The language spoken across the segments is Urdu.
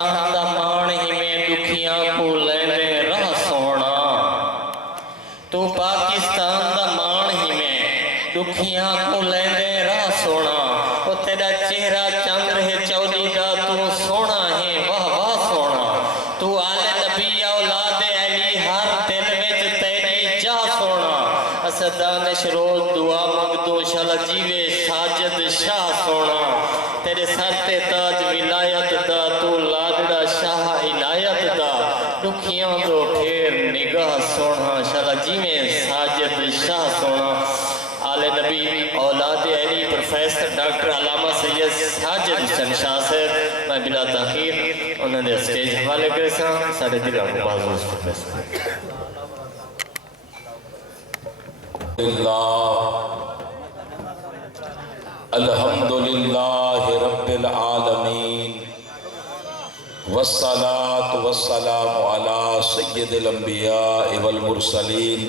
دا پانی میں دکھیاں کو لینے رہ سونا تو پاکستان دا مانی میں دکھیاں کو لینے رہ سونا وہ تیرا چہرہ چندر ہے چودی دا تو سونا ہے واہ واہ سونا تو آل نبی اولاد علی ہر دل وچ تیری جا سونا اسدانش روز دعا مگدو شل جیوے ساجد شاہ سونا تیرے سر تے تاج ولایت دا تو لاڈڑا شاہ عنایت دا دکھیاں دو پھر نگاہ سونا شاہ جی میں ساجد شاہ سونا آل نبی اولاد علی پروفیسر ڈاکٹر علامہ سید ساجد حسین شاہ صاحب میں بلا تاخیر انہوں نے اسٹیج حوالے کرے سا سارے دلوں کو بازوز پروفیسر الحمدللہ رب العالمین والصلاة والسلام علی سید الانبیاء والمرسلین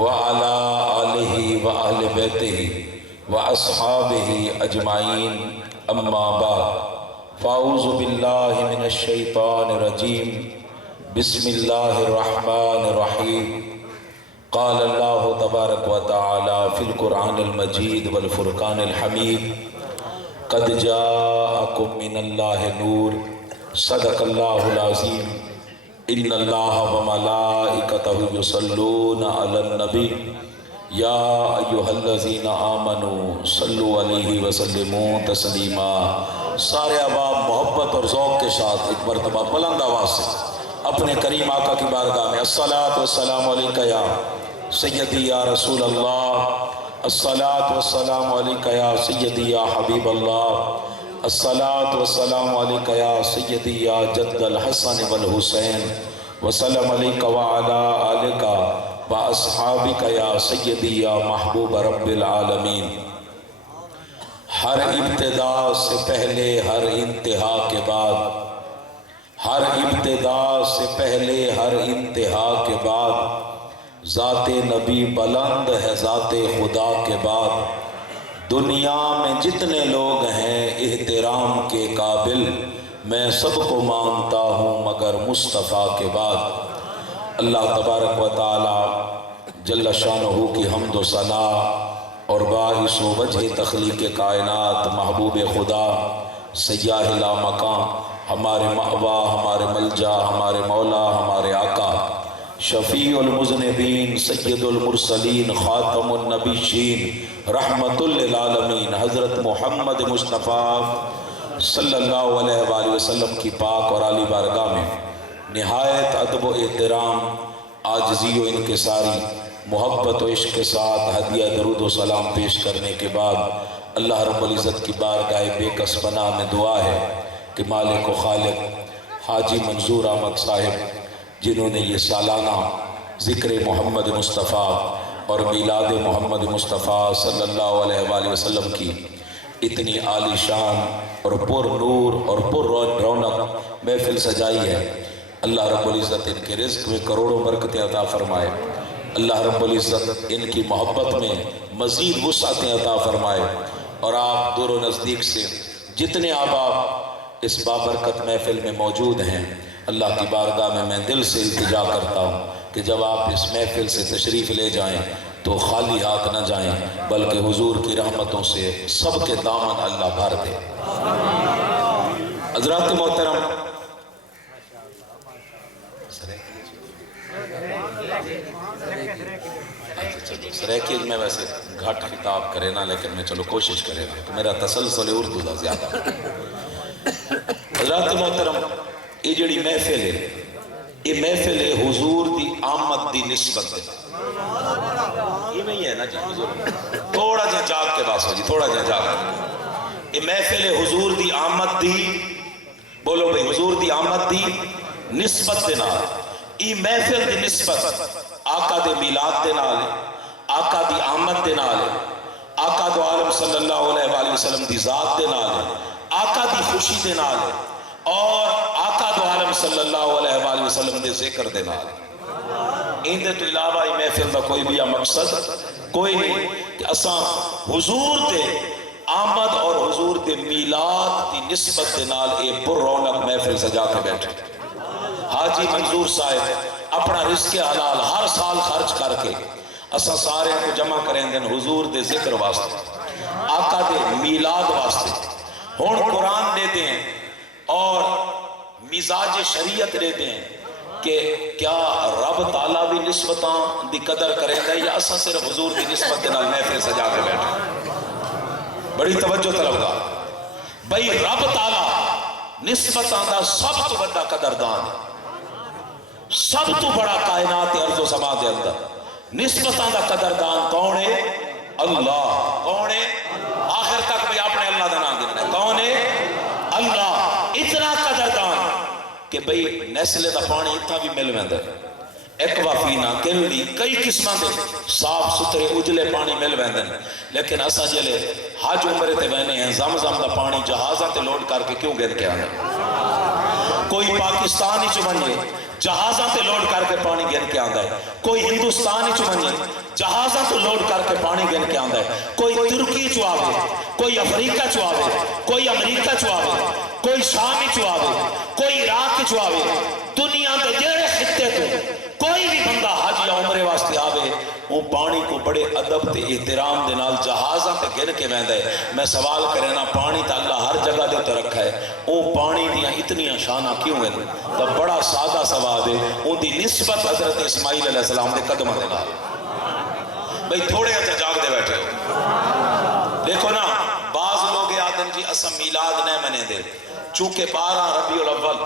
وعلی آلہ وآل بیتہ واصحابہ اجمعین اما بعد فاعوذ باللہ من الشیطان الرجیم بسم اللہ الرحمن الرحیم قال اللہ تبارک و تعالی فی القرآن المجید والفرقان الحمید قد جاءکم من اللہ نور صدق اللہ العظیم ان اللہ وملائکتہ یصلون علی النبی یا ایہا الذین آمنوا صلوا علیہ وسلموا تسلیما۔ سارے احباب محبت اور ذوق کے ساتھ ایک مرتبہ بلند آواز سے اپنے کریم آقا کی بارگاہ میں الصلاۃ والسلام علیکہ یا سیدی یا رسول اللہ، الصلاۃ والسلام علیکہ یا سیدی یا حبیب اللہ، الصلاۃ والسلام علیکہ یا سیدی یا جد الحسن والحسین، وسلم علیکہ وعلا آلکہ واصحابکہ یا سیدی یا محبوب رب العالمین۔ ہر ابتدا سے پہلے ہر انتہا کے بعد، ہر ابتدا سے پہلے ہر انتہا کے بعد ذات نبی بلند ہے ذات خدا کے بعد۔ دنیا میں جتنے لوگ ہیں احترام کے قابل میں سب کو مانتا ہوں مگر مصطفیٰ کے بعد۔ اللہ تبارک و تعالی جل شانہ کی حمد و ثنا اور باعث و وجہ تخلیق کائنات محبوب خدا سیاہ لامکان ہمارے مأوا، ہمارے ملجا، ہمارے مولا، ہمارے آقا شفیع المذنبین سید المرسلین خاتم النبیین رحمت للعالمین حضرت محمد مصطفیٰ صلی اللہ علیہ وآلہ وسلم کی پاک اور عالی بارگاہ میں نہایت ادب و احترام، عاجزی و انکساری، محبت و عشق کے ساتھ ہدیہ درود و سلام پیش کرنے کے بعد اللہ رب العزت کی بارگاہ بے کس پناہ میں دعا ہے کہ مالک و خالق حاجی منظور احمد صاحب جنہوں نے یہ سالانہ ذکر محمد مصطفیٰ اور میلاد محمد مصطفیٰ صلی اللہ علیہ وآلہ وسلم کی اتنی عالی شان اور پر نور اور پر رونق محفل سجائی ہے، اللہ رب العزت ان کے رزق میں کروڑوں برکتیں عطا فرمائے، اللہ رب العزت ان کی محبت میں مزید وسعتیں عطا فرمائے، اور آپ دور و نزدیک سے جتنے احباب اس بابرکت محفل میں موجود ہیں اللہ کی بارگاہ میں دل سے التجا کرتا ہوں کہ جب آپ اس محفل سے تشریف لے جائیں تو خالی ہاتھ نہ جائیں بلکہ حضور کی رحمتوں سے سب کے دامن اللہ بھر دے۔ حضرات محترم، سریکیج میں ویسے گھٹ خطاب کرے نا لیکن میں چلو کوشش کرے نا تو میرا تسلسل اردو دا زیادہ۔ حضرات محترم، یہ جڑی محفل ہے یہ محفل ہے حضور دی آمد دی نسبت ہے، یہ نہیں ہے نا جی حضور، تھوڑا جا جاگ کے باس ہو جی، تھوڑا جا جاگ۔ یہ محفل ہے حضور دی آمد دی، بولو بھئی حضور دی آمد دی نسبت دے نال، یہ محفل دی نسبت آقا دے میلاد دے نال، آقا دی آمد دے نال، آقا دو عالم صلی اللہ علیہ وآلہ وسلم دی ذات دے نال، آقا دی خوشی دے نال اور آقا دو عالم صلی اللہ علیہ وآلہ وسلم دے ذکر دے نال۔ اندے تو علاوہ ہی محفل دا کوئی بھی مقصد کوئی نہیں کہ اساں حضور دے آمد اور حضور دے میلاد دی نسبت دے نال اے پر رونق محفل سجا کے بیٹھے حاجی منظور صاحب اپنا رزق حلال ہر سال خرچ کر کے اساں سارے کو جمع کریں دن حضور دے ذکر واسطے آقا دے میلاد واسطے ہون قرآن دے دیں اور مزاج شریعت دے دیں کہ کیا رب تعالیٰ بھی نسبتاں دی قدر کریں گا یا اساں صرف حضور دی نسبت دے نال محفل سجا کے بیٹھے بڑی توجہ طلبگار بھئی رب تعالیٰ نسبتاں دا سب تو بڑا قدردان ہے سب تو بڑا کائنات ارض و سما دے اندر نسبتاں دا قدردان کون ہے اللہ کون ہے آخر تک بھی آپ نے اللہ دا نام دینا ہے کون ہے اللہ اتنا قدردان کہ بھئی نیسلے دا پانی اتنا بھی مل میں در ایکوافینا کیلولی کئی قسمہ دے صاف سترے اجلے پانی مل ویندن لیکن اسا جلے حج عمرے تے وینے ہیں زمزم دا پانی جہازہ تے لوڈ کر کے کیوں گن کے آنے کوئی پاکستانی چمنیے جہازاں تے لوڈ کر کے پانی گن کے آندہ ہے کوئی ہندوستانی چمنیے جہازاں تو لوڈ کر کے پانی گن کے آندہ ہے کوئی ترکی چواوے کوئی افریقہ چواوے کوئی امریکہ چواوے کوئی شامی چواوے کوئی عراق چواوے دنیا دے جڑے خطے تو کوئی بھی بندہ حج یا عمرے واسطے آوے وہ پانی کو بڑے ادب تے احترام دے نال جہازاں تے گن کے ویندے میں سوال کرے نا پانی تا اللہ ہر جگہ دے تو رکھا ہے وہ پانی دیاں اتنیاں شانہ کیوں ہیں تو بڑا سادہ سوال ہے ان دی نسبت حضرت اسماعیل علیہ السلام دے قدمہ دے نال بھئی تھوڑے اچھا جاگ دے بیٹھے ہو دیکھو نا بعض لوگ آدم جی اسم میلاد نہیں منے دے چونکہ 12 ربیع الاول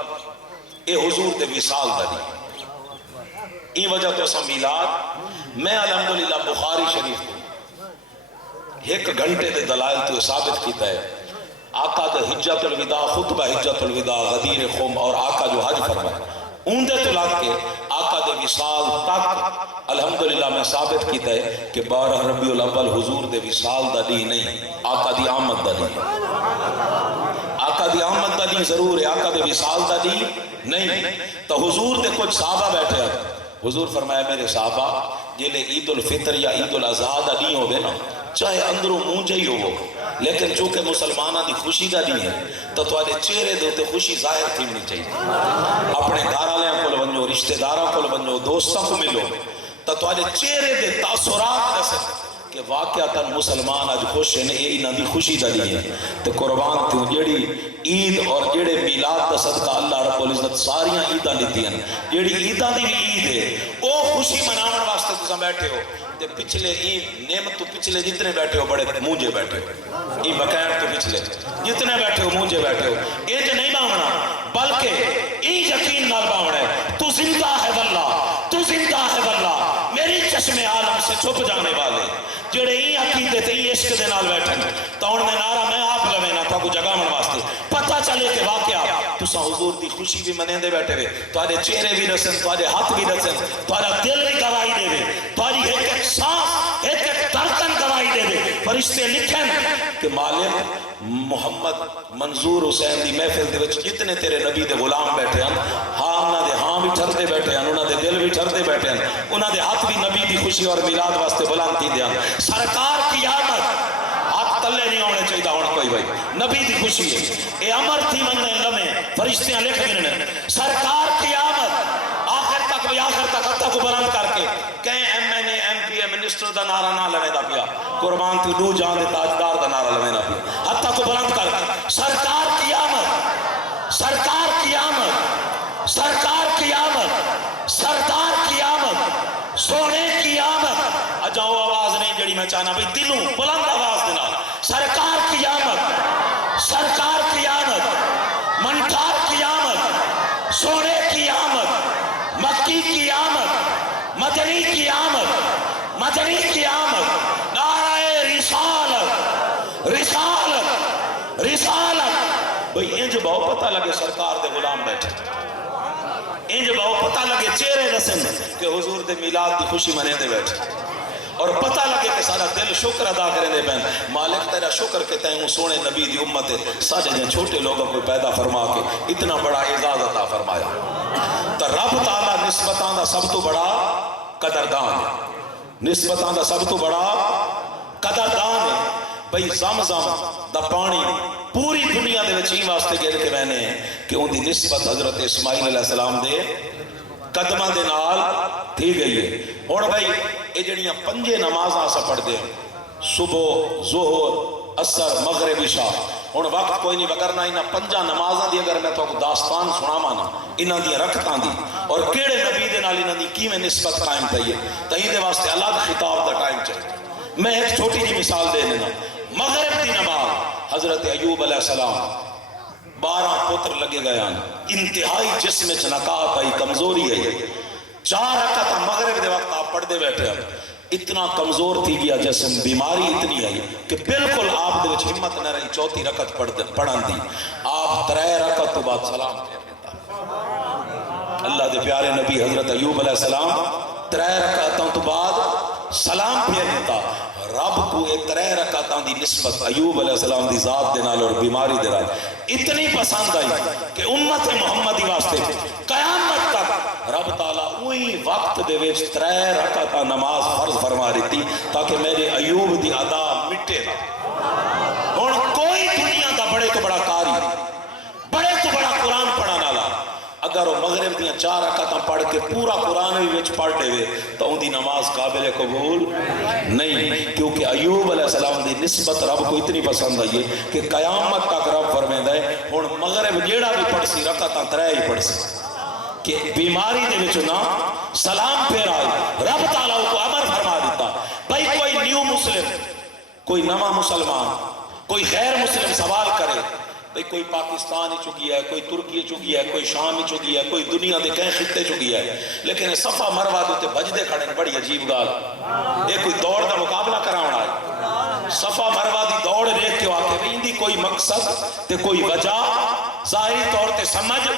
اے حضور دے وصال دا دی این وجہ تو اسم میلاد میں الحمدللہ بخاری شریف کو ایک گھنٹے دے دلائل تو ثابت کیتا ہے آقا دے حجت الوداع خطبہ حجت الوداع غدیر خم اور آقا جو حج فرمائے اون دے تو لگ کے آقا دے وصال تک الحمدللہ میں ثابت کیتا ہے کہ 12 ربیع الاول حضور دے وصال دا دی نہیں آقا دی آمد دا دی آقا دی آمد دا دی ضرور ہے آقا دے وصال دا دی نہیں تو حضور دے کچھ صحابہ بیٹھے ہیں حضور فرمایا میرے صحابہ جلے عید الفطر یا عید الاضحیٰ دا نہیں ہوگے نا چاہے اندروں مونجے ہی ہو لیکن چونکہ مسلمانہ دی خوشی دا نہیں ہے تو تمہارے چہرے دوتے خوشی ظاہر تھی نہیں چاہیے اپنے گھرالیاں کو ونجو رشتہ داراں کو ونجو دوستوں کو ملو تو تمہارے چہرے دے تاثرات ایسے کہ واقعتاً مسلمان آج خوش ہیں یہ انہاں دی خوشی دا نہیں ہے تو قربان تھی جیڑی عید اور جیڑے میلاد دا صدقہ اللہ رب العزت ساریاں عیداں لیتی ہیں جیڑی عیداں دی بھی عید ہے او خوشی مناون واسطے تساں بیٹھے ہو تے پچھلے عید نعمت تو پچھلے جتنے بیٹھے ہو بڑے مونجے بیٹھے ہو ای بقیر تو پچھلے جتنے بیٹھے ہو مونجے بیٹھے ہو یہ جو نہیں باونا بلکہ ای یقین نال باونا ہے تو زندہ ہے واللہ تو زندہ ہے واللہ میری چشم عالم سے چھپ جانے والے جڑے ہی عقیدے تے ہی عشق دے نال بیٹھن تو ان میں نعرہ میں آپ لوینا تو کو جگہ من واسطے پتہ چلے کہ واقعہ تساں حضور دی خوشی بھی منے دے بیٹھے ہوئے تہاڈے چہرے بھی رسن تہاڈے ہاتھ بھی رسن تہاڈا دل بھی گواہی دے وے تہاڈی ایک ایک سانس ایک ایک دھڑکن گواہی دے وے فرشتے لکھن کہ مالک محمد منظور حسین دی محفل دے وچ جتنے تیرے نبی دے غلام بیٹھے ہیں ہاں انہاں دے ہاں بھی ٹھردے بیٹھے ہیں انہاں دے دل بھی ٹھردے بیٹھے ہیں انہاں دے ہاتھ بھی نبی دی خوشی اور میلاد واسطے بلند تھی دیا سرکار کی آمد ہاتھ تلے نہیں ہونے چاہیے ہونا کوئی بھائی نبی دی خوشی ہے اے امر تھی مننے لمحے فرشتیاں لکھ گئے سرکار کی آمد آخر تک بھی آخر تک ہتھا کو بلند کر کے کہیں M N A M P A minister دا نعرہ نہ لوے دا پیا قربان تھی دو جان دے تاجدار دا نعرہ لوے نہ پیا ہتھا کو بلند کر کے سرکار کی آمد سرکار کی آمد سرکار کی آمد سردار کی آمد سونے کی آمد اجاؤ آواز نہیں جڑی میں چاہنا بھئی دلوں بلند آواز دینا سرکار کی آمد سرکار کی آمد منٹار کی آمد سونے کی آمد مکی کی آمد مدنی کی آمد مدنی کی آمد نعرہ رسالت رسالت رسالت بھئی انج بہو پتہ لگے سرکار دے غلام بیٹھے انج بہو پتہ لگے چہرے رسن کہ حضور دے میلاد دی خوشی منے دے بیٹھے اور پتہ لگے کہ سارا دل شکر ادا کریں دے بین مالک تیرا شکر کہ تیوں سونے نبی دی امت ساڑھے جن چھوٹے لوگوں کو پیدا فرما کے اتنا بڑا اعزاز عطا فرمایا تو رب تعالیٰ نسبتاں دا سب تو بڑا قدردان ہے نسبتاں دا سب تو بڑا قدردان ہے بھئی زمزم دا پانی پوری دنیا دے وچ ہی واسطے گر کے رہنے ہیں کہ ان دی نسبت حضرت اسماعیل علیہ السلام دے قدمہ دے نال تھی گئی ہے. اور بھئی یہ جڑیاں 5 نمازاں اسا پڑھ دے صبح ظہر عصر مغرب عشاء. ہن وقت کوئی نہیں وگرنا انہاں 5 نمازاں دی اگر میں تو داستان سناواں نا انہاں دی رکھتاں دی اور کیڑے نبی دے نال انہاں دی کیویں نسبت قائم تھی ہے تہیں دے واسطے الگ خطاب دا ٹائم چاہیے. میں ایک چھوٹی جی مثال دے دینا. مغرب دی نماز حضرت ایوب علیہ السلام 12 پتر لگے گئے ہیں, انتہائی جسم وچ نکات آئی, کمزوری ہے. 4 رکعت مغرب دے وقت آپ پڑھتے بیٹھے ہیں, اتنا کمزور تھی گیا جسم, بیماری اتنی آئی کہ بالکل آپ دے وچ ہمت نہ رہی 4تھی رکعت پڑھن دی. آپ 3 رکعت تو بعد سلام پھیر دیتا. اللہ دے پیارے نبی حضرت ایوب علیہ السلام 3 رکعتوں تو بعد سلام پھیر دیتا. رب کو 3 رکعتاں دی نسبت ایوب علیہ السلام دی ذات دے نال اور بیماری دے نال اتنی پسند آئی کہ امت محمدی واسطے قیامت تک رب تعالیٰ وہی وقت دے وچ 3 رکعتاں نماز فرض فرما دیتی تاکہ میرے ایوب دی ادا مٹے نہ. ہن کوئی دنیا دا بڑے تو بڑا قاری, بڑے تو بڑا قرآن پڑھن والا اگر وہ مغرب دیاں 4 رکعتاں پڑھ کے پورا قرآن بھی وچ پڑھ لے تو ان دی نماز قابل قبول نہیں, کیونکہ ایوب علیہ السلام دی نسبت رب کو اتنی پسند آئی ہے کہ قیامت تک رب فرمائندا ہے ہن مغرب جیڑا بھی پڑھ سی رکعتاں 3 ہی پڑھ سی کہ بیماری دے وچ نہ سلام پھیر آئی. رب تعالیٰ کو امر فرما دیتا بھائی کوئی نیو مسلم, کوئی نواں مسلمان, کوئی غیر مسلم سوال کرے بھئی کوئی پاکستان ہی چکی ہے, کوئی ترکی چکی ہے, کوئی شام ہی چکی ہے, کوئی دنیا دے کہیں خطے چکی ہے, لیکن صفا مروا دے بجدے کھڑے بڑی عجیب گال. یہ کوئی دوڑ دا مقابلہ کراونا ہے, صفا مروا دی دوڑ دیکھ کے آکے بھی اندی کوئی مقصد تے کوئی وجہ ظاہری طور تے سمجھ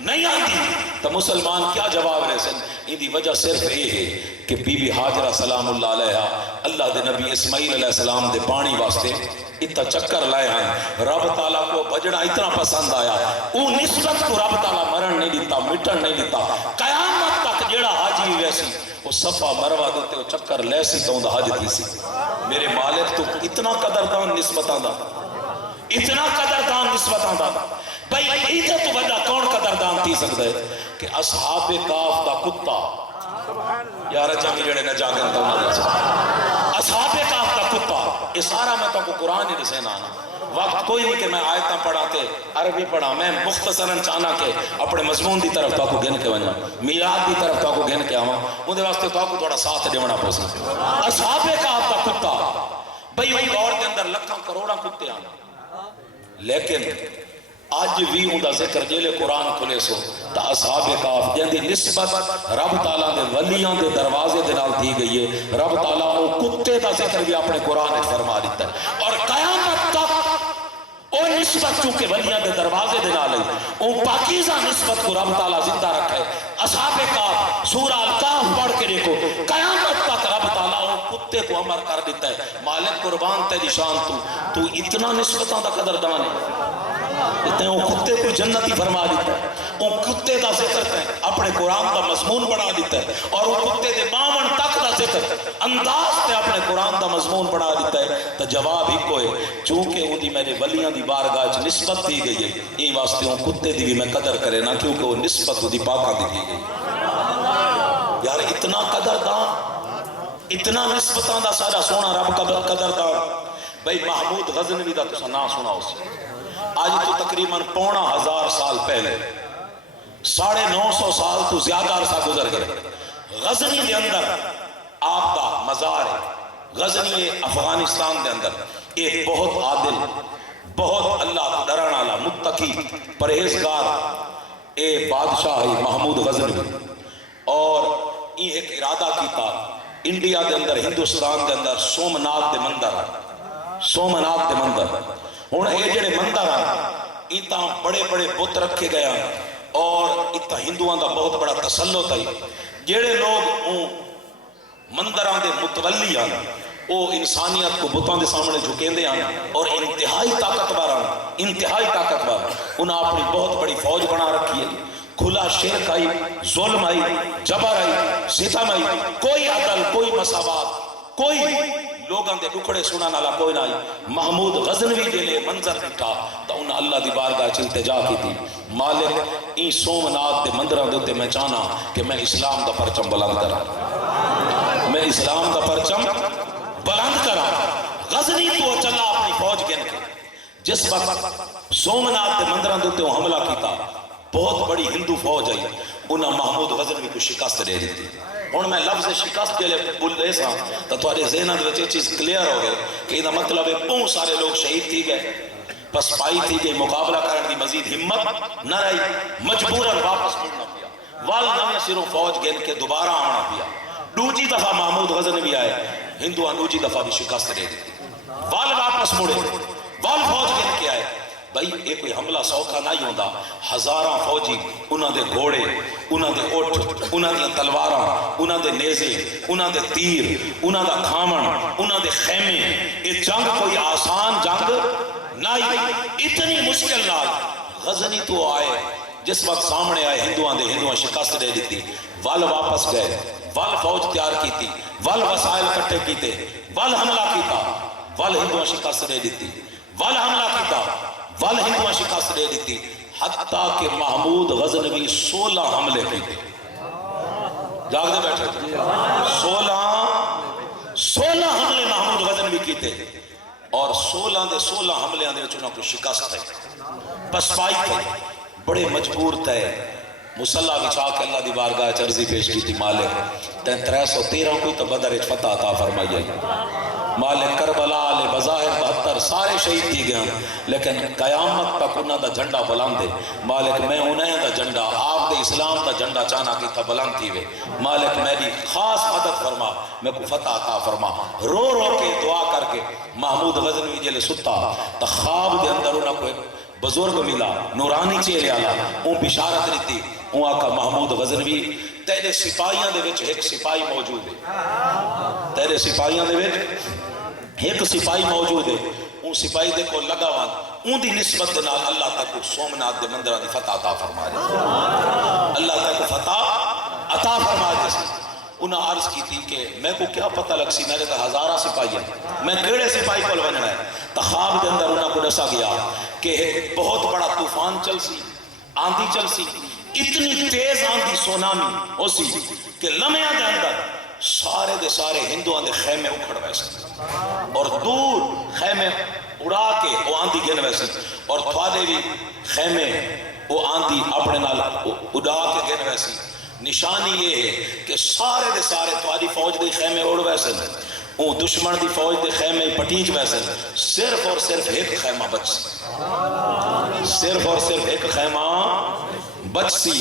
نہیں آتی تو مسلمان کیا جواب رہے سن. اندی وجہ صرف یہ ہے کہ بی بی حاجرہ سلام اللہ علیہ اللہ دے نبی اسماعیل علیہ السلام دے پانی واسطے اتنا چکر لائے ہیں. رب تعالیٰ کو بجڑا اتنا پسند آیا, وہ نسبت کو رب تعالیٰ مرن نہیں دیتا, مٹن نہیں دیتا. قیامت تک جیڑا حاجی ہوئے سی وہ صفا مروا دیتے وہ چکر لے سی تو اندھا حاج تھی سی. میرے مالک تو اتنا قدردان نسبتاں دا, اتنا قدردان نسبتاں دا. بھئی ایدھے تو وجہ کون قدردان تھی سکتا ہے کہ اصحاب کاف دا کتا یا رجا میں جڑے نہ جاگن تو نہ جیسا اصحاب کاف دا کتا. یہ سارا میں تو کو قرآن ہی رسے نانا, وقت کوئی نہیں کہ میں آیتاں پڑھاتے عربی پڑھا, میں مختصراً چاہنا کہ اپنے مضمون دی طرف تو کو گن کے ونجا, میلاد دی طرف تو کو گن کے آواں, ان دے واسطے تو کو تھوڑا ساتھ دیونا پوسی. اصحاب کاف دا کتا بھئی وہ دور کے اندر لکھاں کروڑاں کتے آنا, لیکن آج بھی ان دا ذکر جیلے قرآن کھلے سو تا اصحاب کاف جن دی نسبت رب تعالیٰ دے ولیاں دے دروازے دے نال تھی گئی ہے. رب تعالیٰ وہ کتے دا ذکر بھی اپنے قرآن فرما دیتا ہے, اور قیامت تک وہ نسبت چونکہ ولیاں دے دروازے دے نال ہے, وہ پاکیزہ نسبت کو رب تعالیٰ زندہ رکھا ہے. اصحاب کاف سورہ الکاف پڑھ کے دیکھو, قیامت تک رب تعالیٰ وہ کتے کو امر کر دیتا ہے مالک قربان تیری شان تو اتنا نسبتاں دا قدردان ہے, اتنے وہ کتے کو جنتی فرما دیتا ہے, وہ کتے دا ذکر ہے اپنے قرآن دا مضمون بنا دیتا ہے, اور وہ کتے دے بامن تک دا ذکر انداز تے اپنے قرآن دا مضمون بنا دیتا ہے. تو جواب ہی کوئی چونکہ وہ دی میرے ولیاں دی بارگاہ نسبت دی گئی ہے, یہ واسطے وہ کتے دی بھی میں قدر کرے نا کیونکہ وہ نسبت دی پاکاں دی گئی. یار اتنا قدردان, اتنا نسبتاں دا سارا سونا رب کا قدردان. بھئی محمود غزنوی دا تسا نہ سنا اس آج تو تقریباً 1500 سال پہلے 950 سال تو زیادہ عرصہ گزر گئے. غزنی دے اندر آپ دا مزار ہے, غزنی افغانستان دے اندر ایک بہت عادل, بہت اللہ ڈرن والا, متقی, پرہیزگار اے بادشاہ ہے محمود غزنوی, اور یہ ایک ارادہ کیتا انڈیا دے اندر ہندوستان دے اندر سومناتھ دے مندر ہے, سومناتھ دے مندر. ہن اے جڑے مندر ہیں ایتاں بڑے بڑے بت رکھے گئے ہیں, اور ایتاں ہندوؤں دا بہت بڑا تسلط ہے. جڑے لوگ مندراں دے متولی ہیں وہ انسانیت کو بتاں دے سامنے جھکیندے ہیں, اور انتہائی طاقتور ہیں, انتہائی طاقتور. انہاں اپنی بہت بڑی فوج بنا رکھی ہے. کھلا شرک آئی, ظلم آئی, جبر آئی, ستم آئی, کوئی عدل, کوئی مساوات, کوئی لوگاں دے ٹکڑے سنن والا کوئی نہ محمود غزنوی جلے منظر ڈٹھا تو انہاں اللہ دی بارگاہ چ التجا کیتی مالک این سومنات دے مندراں دے میں چاہنا کہ میں اسلام دا پرچم بلند کراں میں اسلام دا پرچم بلند کراں غزنی تو چلا اپنی فوج گن کے جس وقت سومنات دے مندراں دے حملہ کیتا بہت بڑی ہندو فوج آئی انہاں محمود غزنوی کو شکست دے دیتی ہن میں لفظ شکست کے لئے بول رہے سا تو تھوڑے ذہناں دے وچ یہ چیز کلیئر ہو گئے کہ یہ مطلب ہے بہت سارے لوگ شہید تھی گئے پس پائی تھی گئی مقابلہ کرنے کی مزید ہمت نہ رہی مجبوراً واپس مڑنا پیا وال نویں سروں فوج گن کے دوبارہ آنا پیا دوجی دفعہ محمود غزنوی آئے ہندو دوجی دفعہ بھی شکست دے دی وال واپس مڑے وال فوج گن کے آئے بھائی ایک کوئی حملہ سوکھا نہیں ہوتا ہزاراں فوجی انہاں دے گھوڑے انہاں دے اٹھ انہاں دے تلواراں انہاں دے نیزے انہاں دے تیر انہاں دا کھامن انہاں دے خیمے یہ جنگ کوئی آسان جنگ نہیں اتنی مشکل نال غزنی تو آئے جس وقت سامنے آئے ہندوان شکست دے دیتی وال واپس گئے وال فوج تیار کیتی وال وسائل کٹھے کیتے وال حملہ کیتا وال ہندوان شکست دے دیتی وال حملہ کیتا وال ہندوان شکست دے دیتی حتیٰ کہ محمود غزنوی 16 حملے کیتے جاگ دے بیٹھے 16 حملے محمود غزنوی کیتے اور 16 حملے آنے چونہ کو شکست ہے پس پائی تھے بڑے مجبور تھے مسلح بچھا کے اللہ دی بارگاہ چرزی پیش کی تھی مالک تین 313 کوئی تو بدر فتح عطا فرمائی مالک کربلا علی بظاہر 72 سارے شہید تھی گئے لیکن قیامت تک انہاں دا جھنڈا بلند دے مالک میں انہیں دا جھنڈا آپ دے اسلام دا جھنڈا چاہنا کی تھا بلند تھی وے مالک میری خاص مدد فرما میں کو فتح عطا فرما رو رو کے دعا کر کے محمود غزنوی جلے ستا تا خواب دے اندر انہاں کو بزرگ ملا نورانی چہرے آلا اون بشارت لیتی اون آقا محمود غزنوی تیرے سپاہیاں دے وچ ایک سپاہی موجود ہے تیرے سپاہیاں دے وچ ایک سپاہی موجود ہے اون سپاہی دے کو لگا وان اون دی نسبت نال اللہ تک سومنات دے مندرہ دی فتح عطا فرما دے اللہ تک فتح عطا فرما دے انہاں عرض کی تھی کہ میں کو کیا پتہ لگ سی میرے تو ہزارہ سپاہی ہیں میں کیڑے سپاہی کو لگنا ہے تخاب دے اندر انہاں کو ڈسا گیا کہ ایک بہت بڑا طوفان چل سی آندھی چل سی اتنی تیز آندھی سونامی ہو سی کہ لمحیاں دے اندر سارے دے سارے ہندوان دے خیمے اکھڑ ویسے اور دور خیمے اڑا کے وہ آندھی گن ویسے اور تھوادے بھی خیمے وہ آندھی اپنے نال اڑا کے گن ویسے نشانی یہ ہے کہ سارے دے سارے تھواری فوج دے خیمے اڑ ویسے وہ دشمن دی فوج دے خیمے پٹیج ویسے صرف اور صرف ایک خیمہ بچ سی صرف اور صرف ایک خیمہ بچ سی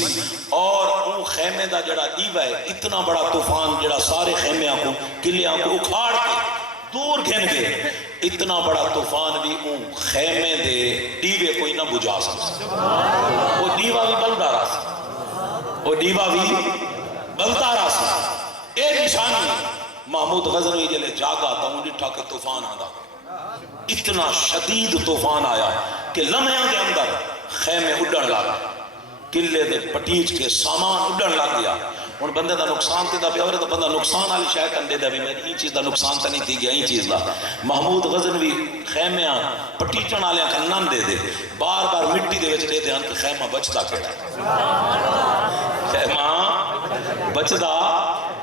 اور وہ خیمے دا جڑا دیوہ ہے اتنا بڑا طوفان جڑا سارے خیمیاں کو قلعیاں کو اکھاڑ کے دور گھن گئے اتنا بڑا طوفان بھی اون خیمے دے دیوے کوئی نہ بجھا سکتا وہ دیوہ بھی بلدا رہا سی وہ دیوہ بھی بلدا رہا سی ایک نشانی محمود غزنوی جلے جاگا تا انہوں ڈٹھا کہ طوفان آدھا اتنا شدید طوفان آیا کہ لمحیاں دے اندر خیمے اڈن لگا قلعے دے پٹیج کے سامان اڈن لگ گیا اور بندے دا نقصان تھی دا پیورے تو بندہ نقصان آلی شاہ کندے دا بھی میں این چیز دا نقصان تا نہیں تھی گیا این چیز دا محمود غزنوی خیمیاں پٹیچن آلیاں کنن دے دے بار بار مٹی دے وچ دے دے ہن کہ خیمہ بچتا کیڑا خیمہ بچتا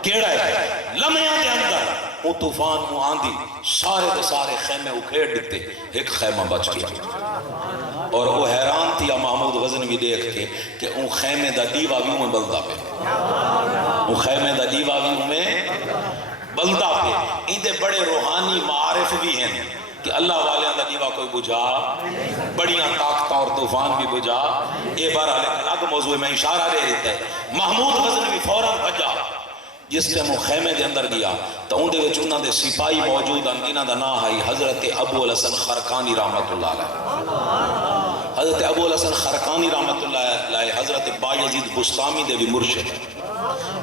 کیڑا ہے لمحیاں دے اندر وہ طوفان وہ آندھی سارے دے سارے خیمے اکھیڑ دیتے ایک خیمہ بچ گیا اور وہ حیران تھی محمود غزنوی دیکھ کے کہ ان خیمے دا دیوہ بھی میں بلدہ پہ ان خیمے دا دیوہ بھی میں بلدہ پہ ان دے بڑے روحانی معارف بھی ہیں کہ اللہ والیاں دا دیوہ کوئی بجھا بڑیاں طاقتاں اور طوفان بھی بجھا یہ بارہ الگ موضوع میں اشارہ دے دیتا ہے محمود غزنوی فوراں بھجا جس ٹائم وہ خیمے دے اندر گیا تو ان دے وچ انہاں دے سپاہی موجود ہیں انہاں دا نام ہے حضرت ابو الحسن خرقانی رحمت اللہ علیہ حضرت ابو الحسن خرقانی رحمت اللہ علیہ حضرت بایزید بستامی دے بھی مرشد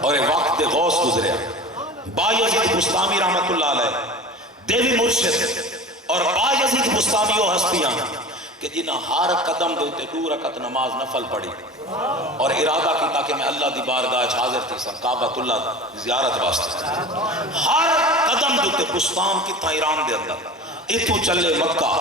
اور ایک وقت دے غوث گزرے بایزید بستامی رحمت اللہ علیہ دے بھی مرشد اور بایزید بستامی وہ ہستیاں کہ جنہاں ہر قدم دے تے 2 رکعت نماز نفل پڑھی اور ارادہ کیتا کہ میں اللہ دی بارگاہ حاضر تھی سن کعبۃ اللہ زیارت واسطے ہر قدم دے تے بستان کتھا ایران دے اندر اتو چلے مکہ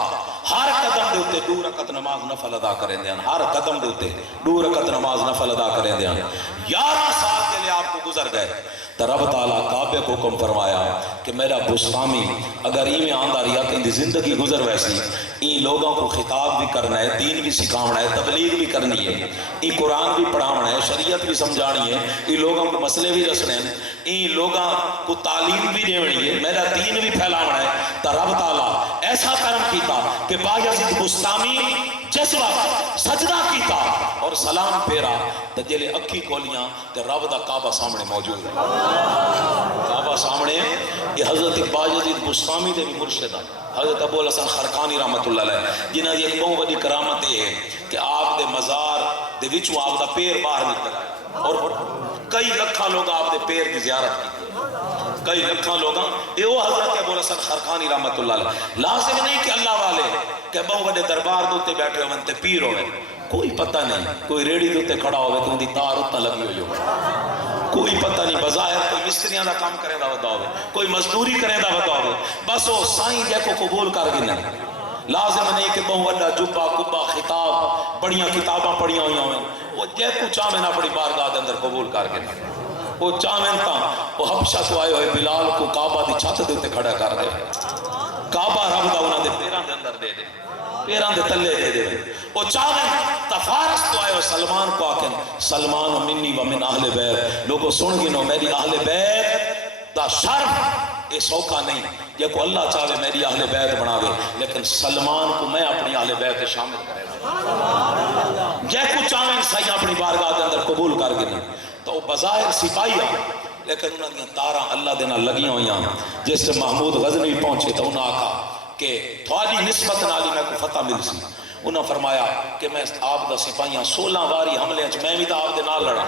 ہر قدم دے اتے 2 رکعت نماز نفل ادا کریں دے ہر قدم دے اتے 2 رکعت نماز نفل ادا کریں دے 11 سال کے لیے آپ کو گزر گئے تو رب تعالیٰ کعبے کو حکم فرمایا کہ میرا بستامی اگر میں آندہ رہا کہ اندھی زندگی گزر ویسی این لوگوں کو خطاب بھی کرنا ہے دین بھی سکھاونا ہے تبلیغ بھی کرنی ہے این قرآن بھی پڑھاونا ہے شریعت بھی سمجھانی ہے این لوگوں کو مسئلے بھی رسنے ہیں این لوگوں کو تعلیم بھی دیونی ہے میرا دین بھی پھیلاونا ہے تو رب تعالیٰ ایسا کرم کیتا کہ بایزید بستامی جس وقت سجدہ کیتا اور سلام پھیرا تو جلے اکھی کھولیاں تو رب دا کعبہ سامنے موجود ہے کعبہ سامنے یہ حضرت بایزید بستامی دے بھی مرشد ہے حضرت ابو الحسن خرقانی رحمت اللہ علیہ جنہاں دی ایک بہت بڑی کرامت ہے کہ آپ دے مزار دے وچوں آپ دا پیر باہر نکل آیا اور کئی لکھاں لوگ آپ دے پیر دی زیارت کی کئی لکھاں لوگاں یہ وہ حضرت ابو الحسن خرقانی رحمت اللہ علیہ لازم نہیں کہ اللہ والے کہ بہت بڑے دربار دوتے بیٹھے ہوئے تے پیر ہوئے کوئی پتہ نہیں کوئی ریڑی دوتے کھڑا ہوئے تو ان دی تار اتنا لگی ہوئی ہو کوئی پتہ نہیں بظاہر کوئی مستریاں دا کام کریں دا ودا ہوئے کوئی مزدوری کریں دا ودا ہوئے بس وہ سائیں جے کو قبول کر گئے لازم نہیں کہ بہت بڑا جبہ کبہ خطاب بڑیاں کتاباں پڑھیاں ہوئی ہوئے وہ جے کو چاہمیں اپنی بارگاہ دے اندر قبول کر گئے وہ چاہمیں تا وہ حبشہ تو آئے ہوئے بلال کو کعبہ دی چھت دیتے کھڑا کر دے کعبہ رب دا انہاں دے پیران دے اندر دے دے پیران دے تلے دے دے وہ چاہمیں تفارس تو آئے ہوئے سلمان کو آکن سلمان و منی و من اہل بیت لوگوں سن گنو میری اہل بیت دا شرف یہ سوکا نہیں یہ کو اللہ چاہے میری اہل بیت بناوے لیکن سلمان کو میں اپنی اہل بیت شامل کرے جے کو چاہیں صحیح اپنی بارگاہ دے اندر قبول کر گئے تو وہ بظاہر سپاہی لیکن انہوں نے تارہ اللہ دینا لگیاں ہوئی جس سے محمود غزنوی پہنچے تو انہوں نے کہا کہ تھوڑی نسبت نالی میں کو فتح مل سی انہوں نے فرمایا کہ میں آپ دا سپاہیاں 16 واری حملے میں بھی دا آپ دے نال لڑا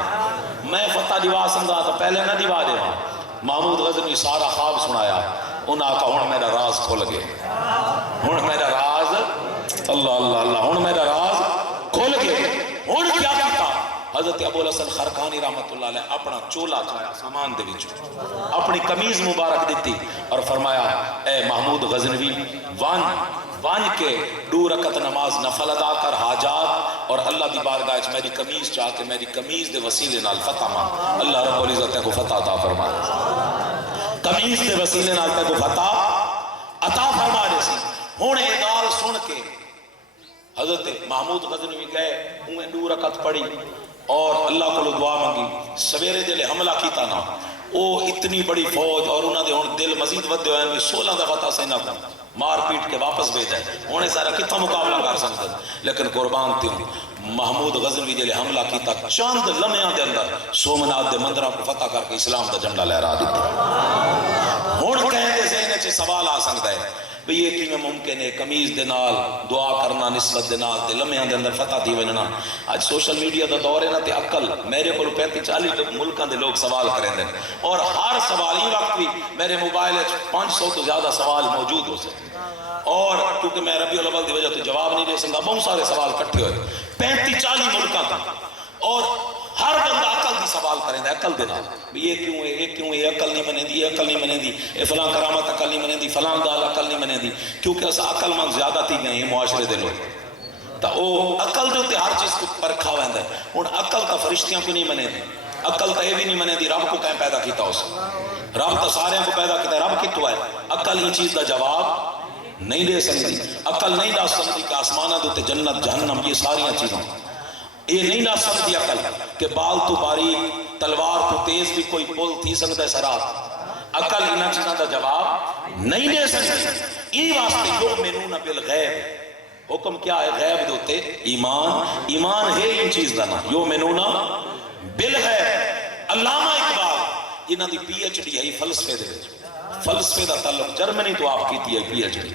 میں فتح دیوا سنگا تو پہلے نہ دیوا دے محمود غزنوی سارا خواب سنایا انہوں نے کہا ہون میرا راز کھول گئے ہون میرا راز اللہ اللہ اللہ ہون میرا راز کھول گئے ہون کیا کیتا حضرت ابو الحسن خرقانی رحمت اللہ علیہ اپنا چولا کھایا سامان دے وچوں اپنی قمیض مبارک دیتی اور فرمایا اے محمود غزنوی وان کے 2 رکعت نماز نفل ادا کر حاجات اور اللہ دی بارگاہ میری قمیض چاہ کے میری قمیض دے وسیلے نال فتح مان اللہ رب العزت کو فتح عطا فرمائے قمیض دے وسیلے نال تے کو فتح عطا فرما دے سی ہن اے گال سن کے حضرت محمود غزنوی گئے انہیں 2 رکعت پڑھی اور اللہ کو دعا مانگی سویرے دلے حملہ کیتا نا او اتنی بڑی فوج اور انہوں نے ہن دل مزید ودے ہوئے ہیں 16 دفعہ تا سے نہ مار پیٹ کے واپس بھیجا ہے انہیں سارا کتنا مقابلہ کر سکتے لیکن قربان تھی محمود غزنوی دلے حملہ کیتا چند لمحیاں دے اندر سومنات دے مندرہ کو فتح کر کے اسلام دا جھنڈا لہرا دیتا ہن کہیں دے ذہن چ سوال آ سکتا ہے بھی یہ کی میں ممکن ہے قمیض دے نال دعا کرنا نسبت دے نال تے لمحیاں دے اندر فتح تھی ونجنا آج سوشل میڈیا دا دور ہے نا تے عقل میرے کو 35-40 ملکاں دے لوگ سوال کریں دیں اور ہر سوال ہی وقت بھی میرے موبائل 500 تو زیادہ سوال موجود ہو سکتے اور کیونکہ میں ربیع الاول دی وجہ تو جواب نہیں دے سکتا بہت سارے سوال کٹھے ہوئے 35-40 ملکاں تک اور ہر بندہ عقل دی سوال کریں دے عقل دے نال یہ کیوں ہے یہ کیوں ہے یہ عقل نہیں منے دی یہ عقل نہیں منے دی یہ فلاں کرامت عقل نہیں منے دی فلاں گال عقل نہیں منے دی کیونکہ اس عقل مند زیادہ تھی گئے ہیں معاشرے دے لوگ تو وہ عقل دے ہر چیز کو پرکھا ہوئے ہیں ہن عقل تا فرشتیاں کو نہیں منے دی عقل تا یہ بھی نہیں منے دی رب کو کہیں پیدا کیتا اس رب تا سارے کو پیدا کیتا رب کی تو ہے عقل ہی چیز دا جواب نہیں دے سکتی عقل نہیں دا سکتی کہ آسمانہ دوتے جنت جہنم یہ ساریاں چیزیں یہ نہیں نہ سکتی عقل کہ بال تو باریک تلوار تو تیز بھی کوئی پل تھی سکتا ہے سرات عقل انہاں چیزاں دا جواب نہیں دے سکتی یہ واسطے یؤمنون بالغیب حکم کیا ہے غیب دوتے ایمان ہے ان چیز دا نا یؤمنون بالغیب علامہ اقبال انہاں دی پی ایچ ڈی ہے فلسفے دے فلسفے دا تعلق جرمنی تو آپ کیتی ہے پی ایچ ڈی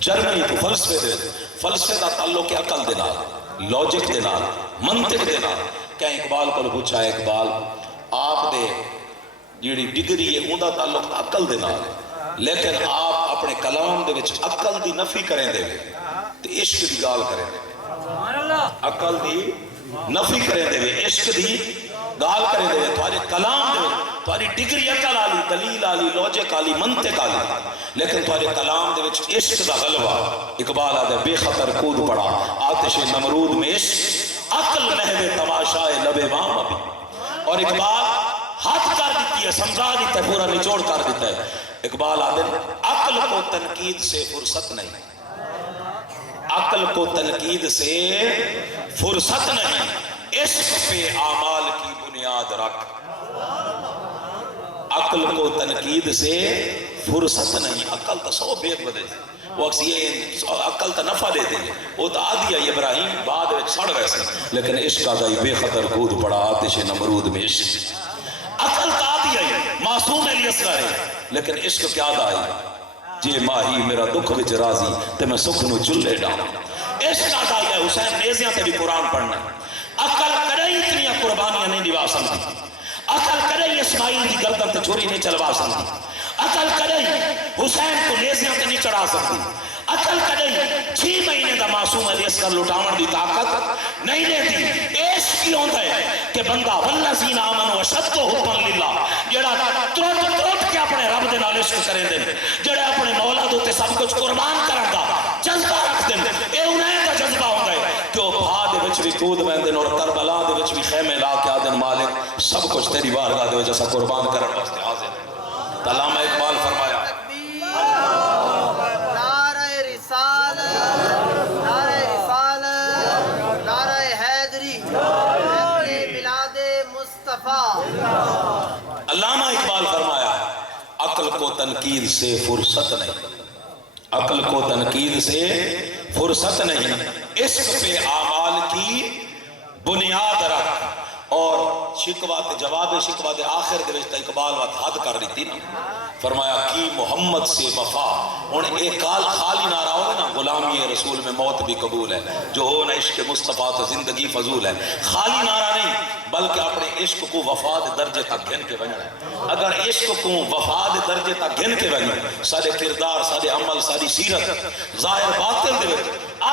جرمنی تو فلسفے دا تعلق ہے عقل دے نال لوجک دے نال منطق دے نال کہیں اقبال کو پوچھا ہے اقبال آپ دے جیڑی ڈگری ہے اوندا تعلق عقل دے نال لیکن آپ اپنے کلام دے وچ عقل دی نفی کریں دے تے عشق دی گال کریں دے عقل دی نفی کریں دے عشق دی گال کرے دے تھوڑے کلام دے تھوڑی ڈگری عقل آلی دلیل آلی لوجک آلی منطق آلی لیکن تھوڑے کلام دے وچ عشق دا غلبہ اقبال آدھے بے خطر کود پڑا آتش نمرود میں عشق عقل محو تماشائے لبے وام ابھی اور اقبال ہاتھ کر دیتی ہے سمجھا دیتا ہے پورا نچوڑ کر دیتا ہے اقبال آدھے عقل کو تنقید سے فرصت نہیں عقل کو تنقید سے فرصت نہیں عشق پہ اعمال کی بنیاد رکھ عقل کو تنقید سے فرصت نہیں عقل تو سو بے بدے وہ عقل تو نفع دے دے وہ تو آدھی ہے ابراہیم بعد میں سڑ ویسے لیکن عشق کا گئی بے خطر کود پڑا آتش نمرود میں عشق عقل تو آدھی ہے معصوم علی اصغر ہے لیکن عشق کیا دائی جے ماہی میرا دکھ وچ راضی تے میں سکھ نو چلے ڈاؤں عشق آدھا ہے حسین نیزیاں تے بھی قرآن پڑھنا عقل کرے اتنی قربانیاں نہیں نبھا سکتی عقل کرے اسماعیل کی گردن تے چھری نہیں چلوا سکتی عقل کرے حسین کو نیزیاں تے نہیں چڑھا سکتی عقل کرے 6 مہینے دا معصوم علی اصغر لٹاون دی طاقت نہیں دیتی عشق کی ہوتا ہے کہ بندہ والذین آمنوا اشد حبا للہ جڑا ترٹ کے اپنے رب دے نال عشق کرے دے جڑا اپنے مولا دے تے سب کچھ قربان کرن دا جذبہ رکھ دے اے انہیں دا جذبہ ہوندا ہے کہ وہ بھا دے وچ بھی کود ویندے اور کربلا دے وچ بھی خیمے لا کے آدن مالک سب کچھ تیری بارگاہ دے وچ اسا قربان کرن واسطے حاضر علامہ اقبال فرمایا علامہ اقبال فرمایا عقل کو تنقید سے فرصت نہیں عقل کو تنقید سے فرصت نہیں عشق پہ اعمال کی بنیاد رکھ اور شکوہ تے جواب شکوہ دے آخر دے وچ اقبال وقت حد کر دیتی نا فرمایا کی محمد سے وفا ان ایک کال خالی نہ رہا ہو نا غلامی رسول میں موت بھی قبول ہے جو ہو نا عشق مصطفیٰ تو زندگی فضول ہے خالی نعرہ نہیں بلکہ اپنے عشق کو وفاد درجے تک گھن کے بننا ہے اگر عشق کو وفاد درجے تک گھن کے بننا سارے کردار سارے عمل ساری سیرت ظاہر باطل دے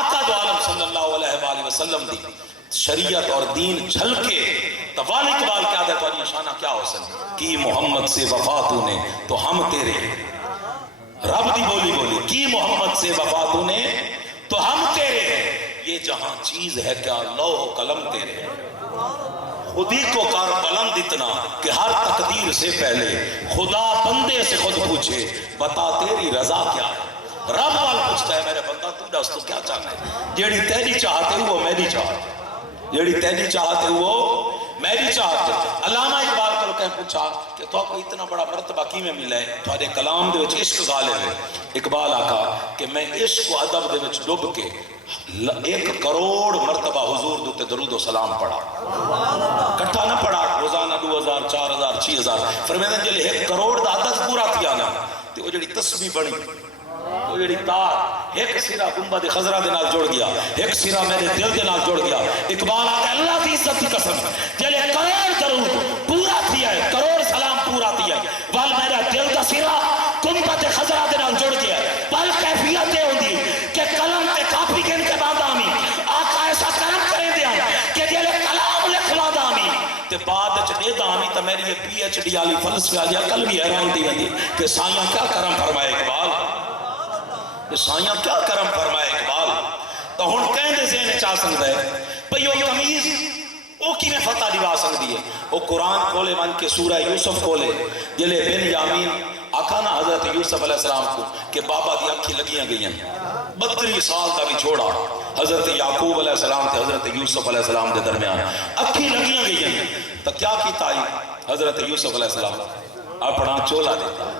آقا دو عالم صلی اللہ علیہ وآلہ وسلم دی شریعت اور دین جھلکے توال اقبال کیا دے تو نشانہ کیا ہو سکتا کی محمد سے وفا تو نے تو ہم تیرے رب دی بولی بولی کی محمد سے وفا تو نے تو ہم تیرے یہ جہاں چیز ہے کیا لوح و قلم تیرے خودی کو کار بلند اتنا کہ ہر تقدیر سے پہلے خدا بندے سے خود پوچھے بتا تیری رضا کیا ہے رب وال پوچھتا ہے میرے بندہ تو دس تو کیا چاہنا ہے جیڑی تیری چاہتے وہ میری چاہتے جیڑی تیری چاہتے وہ میری چاہتے علامہ اقبال کو کہیں پوچھا کہ تو کو اتنا بڑا مرتبہ کی میں ملا ہے تو کلام دے وچ عشق غالب ہے اقبال آکھا کہ میں عشق و ادب دے وچ ڈوب کے 1 کروڑ مرتبہ حضور دوتے درود و سلام پڑھا کٹھا نہ پڑھا روزانہ 2000 4000 6000 فرمیدن جلے 1 کروڑ دا عدد پورا کیا نا تے وہ جڑی تسبیح بڑی وہ جڑی تار ایک سرا گنبد خضرہ دے نال جوڑ گیا ایک سرا میرے دل دے نال جوڑ گیا اقبال آتا ہے اللہ کی عزت کی قسم جلے کروڑ درود پورا کیا ہے کروڑ سلام پورا کیا ہے وال میرا دل دا سرا گنبد خضرہ دے نال جوڑ گیا بل کیفیت ہے ہوندی کہ قلم تے کاپی گن کے بعد آمی آقا ایسا کرم کریں دیا کہ جلے کلام لکھوا دامی تے بعد دے دامی تا میری پی ایچ ڈی والی فلسفہ والی عقل بھی حیران دی گئی کہ سایاں کیا کرم فرمائے اقبال سائیاں کیا کرم فرمائے اقبال تو ہن کہیں دے ذہن چاہ سکتا ہے بھئی وہ کمیز وہ کی میں فتح دیوا سکتی ہے وہ قرآن کھولے من کے سورہ یوسف کھولے جلے بن یامین آقا نا حضرت یوسف علیہ السلام کو کہ بابا دی اکھی لگیاں گئیں 32 سال دا بھی چھوڑا حضرت یعقوب علیہ السلام تے حضرت یوسف علیہ السلام دے درمیان اکھی لگیاں گئیں تو کیا کیتا ہے حضرت یوسف علیہ السلام اپنا چولا دیتا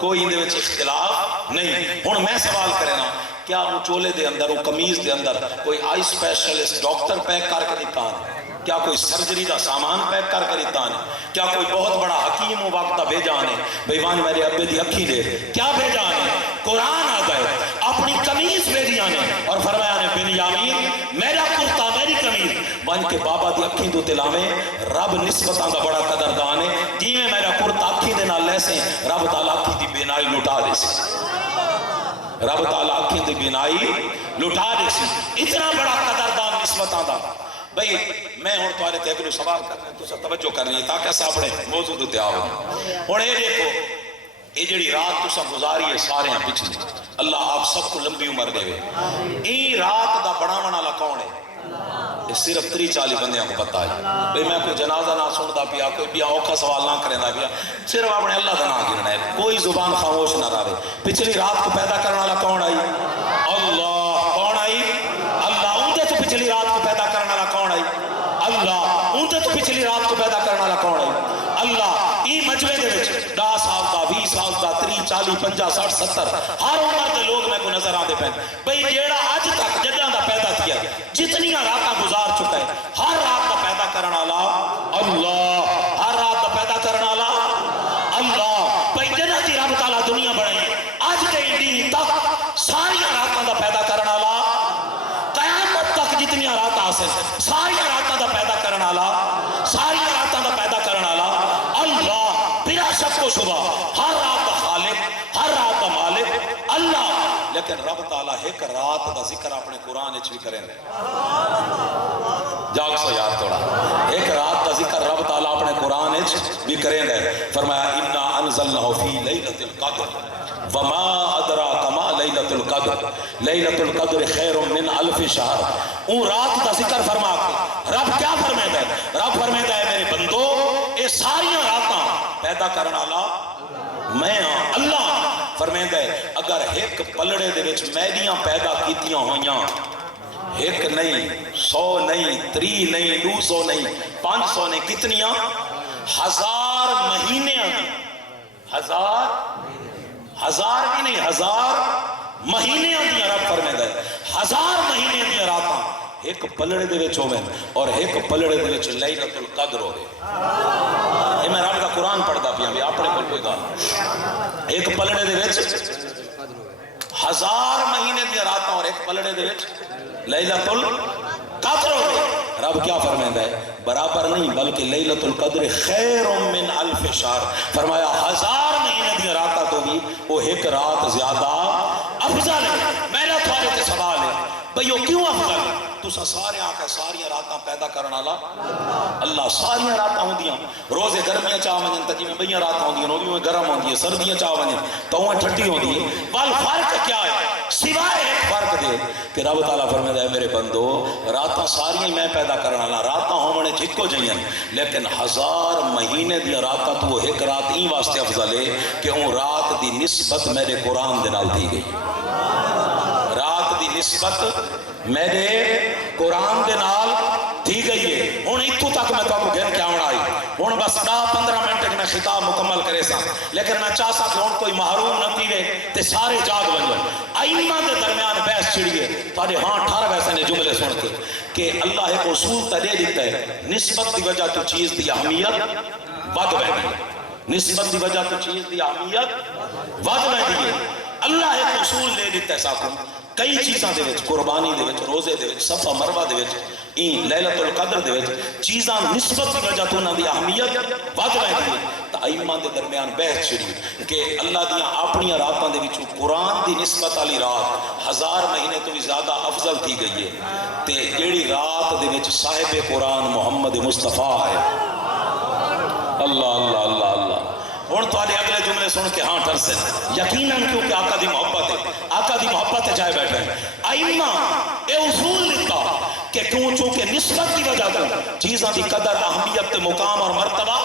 کوئی اندے وچ اختلاف نہیں ہن میں سوال کرنا کیا وہ چولے دے اندر وہ کمیز دے اندر کوئی آئی اسپیشلسٹ ڈاکٹر پیک کر کے دیتا ہے کیا کوئی سرجری دا سامان پیک کر کے دیتا ہے کیا کوئی بہت بڑا حکیم و وقت بھیجانے بھائیوان میرے ابے دی اکھی دے کیا بھیجانے قرآن آ گئے اپنی کمیز بھیجانے اور فرمایا نے بن یامین میرا کرتا میری کمیز بن کے بابا دی اکھی دو تلاویں رب نسبتاں دا بڑا قدردان ہے جی میں میرا کرتا اکھی دے نال لیسے رب تعالیٰ اکھی دی بینائی لٹا دے سی رب تعالیٰ اکھی دی بینائی لٹا دے سی اتنا بڑا قدردان نسبتاں دا بھئی میں ہوں تمہارے تے اگلو سوال کرنا تو توجہ کرنی ہے تاکہ اسا اپنے موضوع تے آ ہوں یہ دیکھو یہ جڑی رات تسا گزاری ہے سارے ہیں پچھلی اللہ آپ سب کو لمبی عمر دے این رات دا بڑھاون والا کون ہے؟ یہ صرف 30-40 بندیاں کو پتہ ہے بھئی میں کوئی جنازہ نہ سنتا پیا کوئی بیا اوکھا سوال نہ کرنا پیا صرف اپنے اللہ کا نام گرنا ہے کوئی زبان خاموش نہ رہے پچھلی رات کو پیدا کرنے والا کون آئی؟ اللہ کون آئی؟ اللہ اندے تو پچھلی رات کو پیدا کرنے والا کون آئی؟ اللہ اندے تو پچھلی رات کو پیدا کرنے والا کون آئی؟ اللہ ای مجمع دے وچ 10 سال دا 20 سال دا 30 40 50 60 70 ہر عمر دے لوگ میں کو نظر آتے پہن بھئی جیڑا اج تک جداں دا پیدا کیا جتنی راتاں گزار چکا ہے ہر رات دا پیدا کرنے والا اللہ ہر رات دا پیدا کرنے والا اللہ بھئی جنہ دی رب تعالی دنیا بنائی اج دے دن تک ساری راتاں دا پیدا کرنے والا قیامت تک جتنی راتاں حاصل ساری راتاں دا پیدا کرنے والا ساری راتاں دا پیدا کرنے والا اللہ بلا شک و شبہ ہر رات دا خالق ہر رات دا مالک اللہ لیکن رب تعالیٰ ایک رات دا ذکر اپنے قرآن اچھ بھی کریں دے جاگ سو یاد توڑا ایک رات دا ذکر رب تعالیٰ اپنے قرآن اچھ بھی کریں دے فرمایا اِنَّا أَنزَلْنَهُ فِي لَيْلَةِ الْقَدْرِ وَمَا أَدْرَاكَ مَا لَيْلَةُ الْقَدْرِ لَيْلَةُ الْقَدْرِ خَيْرٌ مِّنْ أَلْفِ شَهْرٍ اون رات دا ذکر فرما کے رب کیا فرمائے دے رب فرمائے دے میرے بندو اے ساری راتاں پیدا کرنا اللہ میں ہاں اللہ فرمائے دے اگر ایک پلڑے دے وچ میدیاں پیدا کیتیاں ہویاں ایک نہیں 100 نہیں 3 نہیں 200 نہیں 500 نہیں کتنیاں 1000 مہینے ہزار بھی نہیں 1000 مہینے دیا رب فرمائے دے 1000 مہینے دیا راتاں ایک پلڑے دے وچ ہوویں اور ایک پلڑے دے وچ لیلۃ القدر ہوے یہ میں رب دا قرآن پڑھدا پیا بھی اپنے کول کوئی گل ایک پلڑے دے وچ 1000 مہینے دی راتاں اور ایک پلڑے دے وچ لیلۃ القدر ہوے رب کیا فرماتا ہے برابر نہیں بلکہ لیلۃ القدر خیر من الف شہر فرمایا 1000 مہینے دی راتاں تو بھی وہ ایک رات زیادہ افضل ہے میرا تھوڑے تے سوال ہے بھئی وہ کیوں افضل ہے تسا سارے آکے ساری راتاں پیدا کرنا اللہ ساری راتاں ہوں دیاں روزے گرمیاں چاہ ونجن تجی میں بیاں راتاں ہوں دیاں نویوں میں گرم ہوں دیاں سردیاں چاہ ونجن تو وہ ٹھٹی ہوں دیاں وال فرق کیا ہے سوائے ایک فرق دے کہ رب تعالیٰ فرمائے میرے بندو راتاں ساری میں پیدا کرنا راتاں ہونے جھکو جائیں لیکن 1000 مہینے دیا راتاں تو وہ ایک رات ہی واسطے افضل ہے کہ اون رات دی نسبت میرے قرآن دے نال دی گئی رات دی نسبت میرے قرآن دے نال دی گئی ہے ہن اتو تک میں تو گھن کے آنا آئی ہن بس 10-15 منٹ میں خطاب مکمل کرے سا لیکن میں چاہ سا کہ ہن کوئی محروم نہ پیوے تے سارے جاگ ونجو ائمہ دے درمیان بحث چھڑیے تھوڑے ہاں 18 ویسے نے جملے سن کے کہ اللہ ایک اصول تے دے دیتا ہے نسبت دی وجہ تو چیز دی اہمیت ود ویندی ہے نسبت دی وجہ تو چیز دی اہمیت ود ویندی ہے اللہ ایک اصول دے دیتا ہے ساکو کئی چیزاں دے وچ قربانی دے وچ روزے دے وچ صفا مروہ دے وچ این لیلۃ القدر دے وچ چیزاں نسبت دی وجہ تو انہاں دی اہمیت ود ویندی ہے تے ائمہ دے درمیان بحث چھڑی کہ اللہ دیاں اپنی راتاں دے وچ قرآن دی نسبت والی رات 1000 مہینے تو بھی زیادہ افضل تھی گئی ہے تے جیڑی رات دے وچ صاحب قرآن محمد مصطفیٰ ہے اللہ اللہ اللہ اللہ ہن تواڈے اگلے جملے سن کے ہاں ٹرسے یقیناً کیونکہ آقا دی محبت ہے آقا دی محبت ہے چاہے بیٹھے ائمہ اے اصول لکھتا کہ کیوں چونکہ نسبت کی وجہ تو چیزاں دی قدر اہمیت مقام اور مرتبہ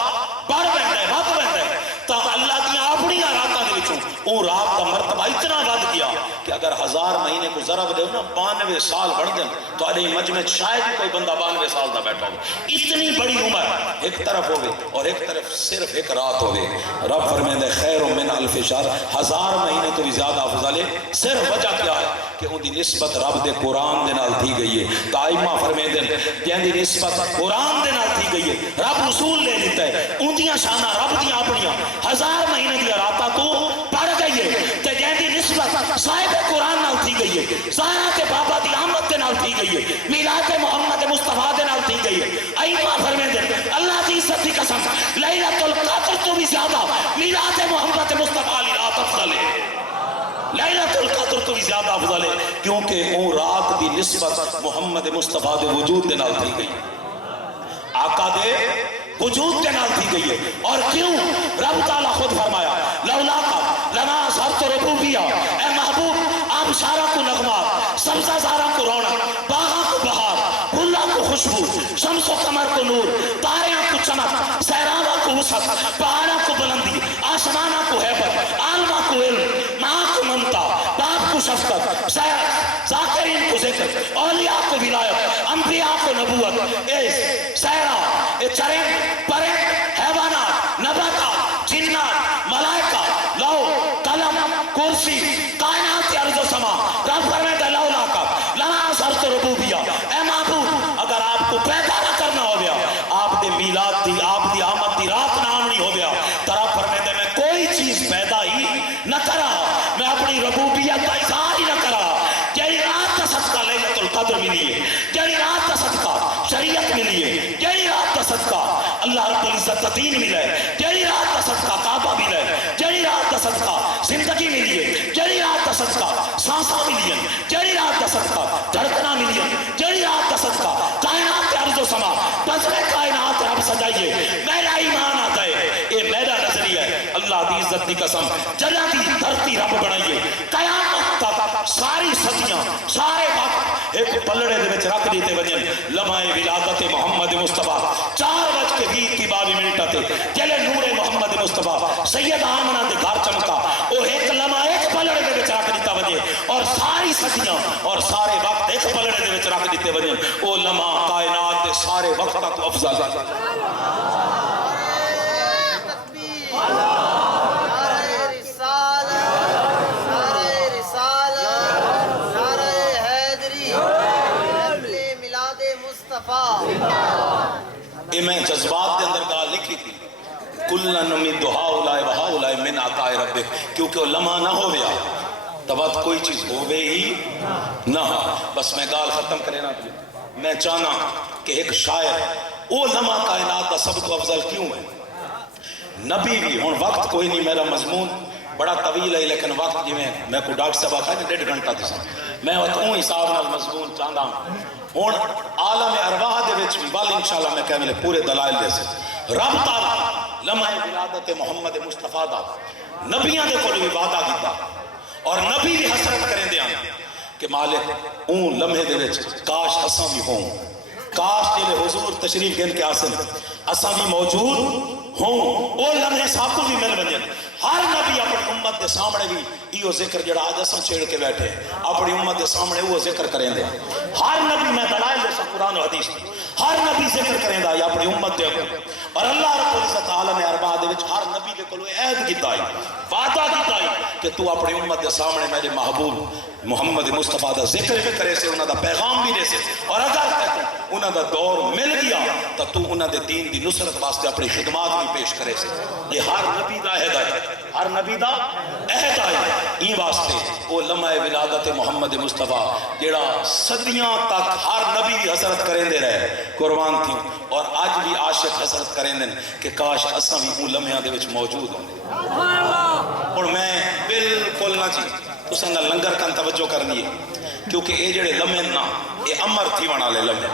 بڑھ رہتا ہے بڑھ رہتا ہے تا اللہ دی اپنی راتاں دے وچوں او رات دا مرتبہ اتنا ود گیا کہ اگر 1000 مہینے کو ضرب دے نا 92 سال بڑھ جائیں تو اڑے مجمع شاید کوئی بندہ 92 سال دا بیٹھا ہو اتنی بڑی عمر ایک طرف ہوگی اور ایک طرف صرف ایک رات ہوگی رب فرمائے خیر من الف شہر 1000 مہینے تو بھی زیادہ افضل ہے صرف وجہ کیا ہے کہ ان دی نسبت رب دے قرآن دے نال تھی گئی ہے تائمہ فرمائے دیں کہ ان دی نسبت قرآن دے نال تھی گئی ہے رب اصول لے لیتا ہے ان دیاں شانہ رب دیاں اپنیاں 1000 مہینے دیا راتاں تو پڑھ گئی ہے تے جن دی نسبت صاحب قرآن نال تھی گئی ہے زہرا تے بابا دی آمد دے نال تھی گئی ہے میلاد محمد مصطفیٰ دے نال تھی گئی ہے ائمہ فرمائے دیں اللہ دی عزت دی قسم لیلۃ القدر تو بھی زیادہ میلاد محمد مصطفیٰ علی رات افضل ہے لیلۃ القدر تو بھی زیادہ افضل ہے کیونکہ وہ رات دی دی نسبت محمد مصطفیٰ دے وجود دے نال تھی گئی، آقا دے وجود کے نال تھی گئی ہے۔ اور کیوں؟ رب تعالیٰ خود فرمایا لولا کا لنا ظہرت ربوبیہ، اے محبوب آپ شارہ کو نغمات، سبزہ زارہ کو رونق، باغاں کو بہار، پھلاں کو خوشبو، شمس و قمر کو نور، تاریاں کو چمک، سیرابہ کو وسعت، پہاڑاں کو بلندی، آسمانہ کو حیبت، عالمہ کو علم، ماں کو ممتا، باپ کو شفقت، ذاکرین کو ذکر، اولیاء کو ولایت، انبیاء کو نبوت، سیرہ، چرند، پرند، حیوانات، نباتات، جنات، ملائکہ، لو، قلم، کرسی، کائنات ارض و سما، رب فرمائے لولا کا لنا ظہرت ربوبیہ، اے معبود اگر آپ کو پیدا نہ کرنا ہو گیا، آپ دے میلاد دی، آپ دی آمد دی رات نہ آمنی ہو گیا، طرف فرمائے میں کوئی چیز پیدا ہی نہ کرا، میں اپنی ربوبیت کا اظہار ہی نہ کرا۔ جیڑی رات کا صدقہ لیلۃ القدر ملی ہے، جیڑی رات کا صدقہ شریعت ملی ہے، جیڑی رات کا صدقہ اللہ رب العزت کا دین ملا ہے، جیڑی رات کا صدقہ کعبہ ملا ہے، جیڑی رات کا صدقہ زندگی ملی ہے، جیڑی رات کا صدقہ سانساں ملی ہے، جیڑی رات کا صدقہ دھڑکنا ملی ہے، جیڑی رات کا صدقہ کائنات ارض و سما بزر کائنات رب سجائیے، میرا ایمان آتا ہے، یہ میرا نظریہ ہے، اللہ دی عزت دی قسم جنہ دی دھرتی رب بنائیے، قیامت تک ساری صدیاں سارے وقت ایک پلڑے دے وچ رکھ دیتے وجن لمحہ ولادت محمد مصطفیٰ 4:22 تے جلے نور محمد مصطفیٰ سید آمنہ دے گھر چمکا، وہ ایک لمحہ ایک پلڑے دے وچ رکھ دیتا وجے، اور ساری صدیاں اور سارے وقت ایک پلڑے دے وچ رکھ دیتے وجن وہ لمحہ کائنات دے سارے وقت تک افضل ہے۔ یہ میں جذبات دے اندر گال لکھی تھی کلن من ہؤلاء و ہؤلاء من عطاء ربک، کیونکہ وہ لمحہ نہ ہو گیا تب کوئی چیز ہوئے ہی نہ۔ بس میں گال ختم کرے نا، میں چاہنا کہ ایک شاعر وہ لمحہ کائنات کا سب کو افضل کیوں ہے؟ نبی بھی ہون وقت کوئی نہیں، میرا مضمون بڑا طویل ہے لیکن وقت جی میں کو ڈاکٹر صاحب آکھا کہ 1.5 گھنٹہ تھا، میں اتوں حساب نال مضمون چاہتا ہوں۔ ہون عالم ارواح دے وچ بھی بل انشاءاللہ میں کہہ ملے پورے دلائل دے سے رب تعالی لمحہ ولادت محمد مصطفیٰ دا نبیاں دے کول بھی وعدہ کیتا، اور نبی بھی حسرت کریں دے کہ مالک اون لمحے دے وچ کاش اساں بھی ہوں، کاش جلے حضور تشریف گن کے آسن اساں بھی موجود ہوں، وہ لمحے ساکو بھی مل بجن۔ ہر نبی اپنی امت دے سامنے بھی یہ ذکر جڑا آج اساں چھیڑ کے بیٹھے اپنی امت دے سامنے وہ ذکر کریں دے، ہر نبی میں دلائل دے سا قرآن و حدیث ہر نبی ذکر کریں دا یا اپنی امت دے کو، اور اللہ رب العزت عالم ارواح دے وچ ہر نبی دے کولو عہد کیتا ہے، وعدہ کیتا ہے کہ تو اپنی امت دے سامنے میرے محبوب محمد مصطفیٰ دا ذکر بھی کرے سے، انہاں دا پیغام بھی دے سے، اور اگر انہاں دا دور مل گیا تو انہاں دے دین دی نصرت واسطے اپنی خدمات بھی پیش کرے سے۔ یہ ہر نبی دا عہد ہے، ہر نبی دا عہد ہے، این واسطے وہ لمحہ ولادت محمد مصطفیٰ جیڑا صدیاں تک ہر نبی بھی حسرت کریں دے رہے قربان تھی، اور آج بھی عاشق حسرت کریں دیں کہ کاش اساں بھی وہ لمحیاں دے وچ موجود ہوں۔ اور میں بالکل نہ جی تساں نہ لنگر کن توجہ کرنی ہے، کیونکہ یہ جڑے لمحے نا یہ امر تھی ونا لے لمحے،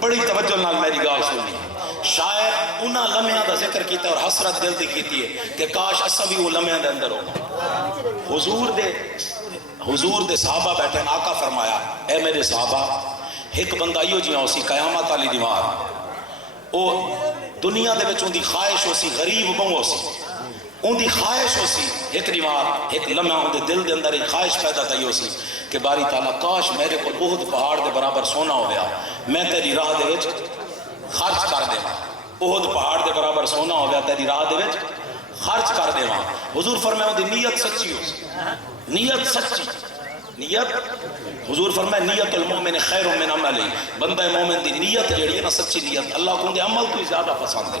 بڑی توجہ نال میری گال سننی۔ شاعر انہاں لمحیاں دا ذکر کیتا اور حسرت دل دی کیتی ہے کہ کاش اساں بھی وہ لمحیاں دے اندر ہو۔ حضور دے صحابہ بیٹھے، آقا فرمایا اے میرے صحابہ ایک بندہ ایو جیاں ہو سی قیامت والی دیوار، او دنیا دے وچ اون دی خواہش ہو سی، غریب بہو ہو سی، اون دی خواہش ہو سی ایک دیوار ایک لمحہ اون دے دل دے اندر ایک خواہش پیدا تھی ہو سی کہ باری تعالیٰ کاش میرے کو احد پہاڑ دے برابر سونا ہو گیا، میں تیری راہ دے وچ خرچ کر دے، احد پہاڑ دے برابر سونا ہو گیا تیری راہ دے وچ خرچ کر دے۔ حضور فرمائے اون دی نیت سچی ہو سی، نیت سچی، نیت حضور فرمائے نیت المومن خیر من عملی، بندہ مومن دی نیت جیڑی ہے نا سچی نیت اللہ کو ان دے عمل تو زیادہ پسند ہے،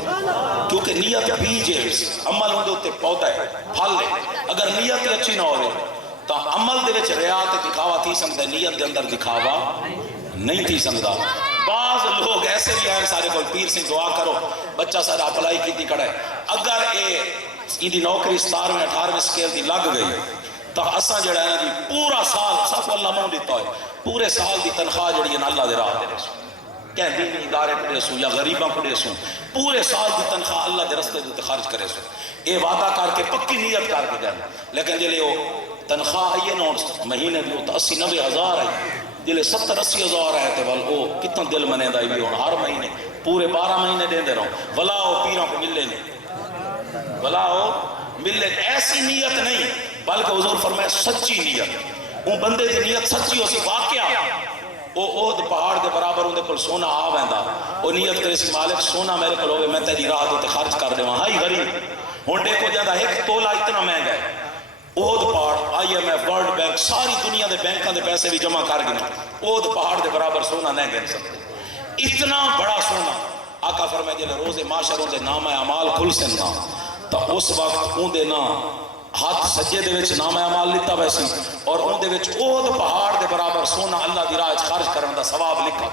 کیونکہ نیت بیج ہے، عمل ان دے ہوتے پودا ہے، پھل ہے۔ اگر نیت اچھی نہ ہوئے تو عمل دے وچ ریا تے دکھاوا تھی سکتا ہے، نیت دے اندر دکھاوا نہیں تھی سکتا۔ بعض لوگ ایسے بھی آئے سارے کو پیر سے دعا کرو بچہ سارا اپلائی کی کڑا ہے، اگر یہ دی نوکری 17ویں 18ویں سکیل دی لگ گئی تو اساں جڑا ہے جی پورا سال سب کو اللہ مہم دیتا ہے، پورے سال دی تنخواہ جڑی ہے اللہ دے راہ دے رسو کہ دینی ادارے پڑے سو یا غریباں پڑے سو پورے سال دی تنخواہ اللہ دے رستے دے خرچ کرے سو اے وعدہ کر کے پکی نیت کر کے جانا لیکن جلے وہ تنخواہ آئیے نو مہینے دی وہ 80-90 ہزار ہے جلے 70-80 ہزار ہے تے ول او کتنا دل منے دا بھی ہون ہر مہینے پورے 12 مہینے دے دے رہو ولا او پیروں کو ملے نہیں ولا او ملے ایسی نیت نہیں بلکہ حضور فرمائے سچی نیت وہ بندے دی نیت سچی ہو سی واقعہ وہ اود پہاڑ دے برابر اندے کل سونا آ ویندا وہ نیت کرے سی مالک سونا میرے کل ہوگے میں تیری راہ تے خرچ کر دیواں ہائی غریب ہن دیکھو جاندہ ایک تولا اتنا مہنگا ہے اود پہاڑ IMF ورلڈ بینک ساری دنیا دے بینکاں دے پیسے بھی جمع کر گئے اود پہاڑ دے برابر سونا نہیں گن سکتے اتنا بڑا سونا آقا فرمائے جلے روز معاشر اندے نام اعمال کھل سننا تو اس وقت اندے نا ہاتھ سجے دے وچ نام اعمال لیتا ویسی اور اون دے وچ اود پہاڑ دے برابر سونا اللہ دی راہ خرچ کرن دا ثواب لکھا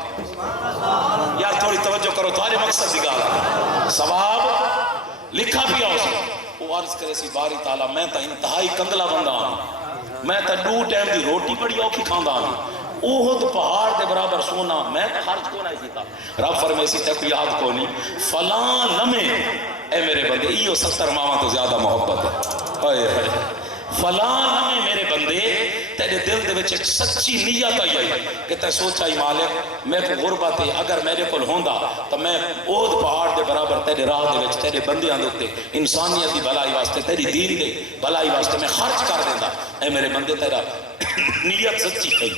یار تھوڑی توجہ کرو تمہارے مقصد دی گل ہے ثواب لکھا پیا اس وہ عرض کرے سی باری تعالیٰ میں تا انتہائی کنگلا بندہ ہوں میں تا 2 ٹائم دی روٹی بڑی اوکھی کھاندا ہوں اوہد پہاڑ دے برابر سونا میں تا خرچ کو نہیں کیتا رب فرمائے سی تے کوئی یاد کو نہیں فلاں لمحے اے میرے بندے ایو 70 ماواں تو زیادہ محبت ہے ہائے ہائے فلاں لمحے میرے بندے تیرے دل دے وچ ایک سچی نیت آئی کہ تے سوچا ہی مالک میں کو غربت ہے اگر میرے کول ہوندا تو میں اود پہاڑ دے برابر تیرے راہ دے وچ تیرے بندیاں دے اوتے انسانیت دی بھلائی واسطے تیری دین دے بھلائی واسطے میں خرچ کر دیندا اے میرے بندے تیرا نیت سچی ہے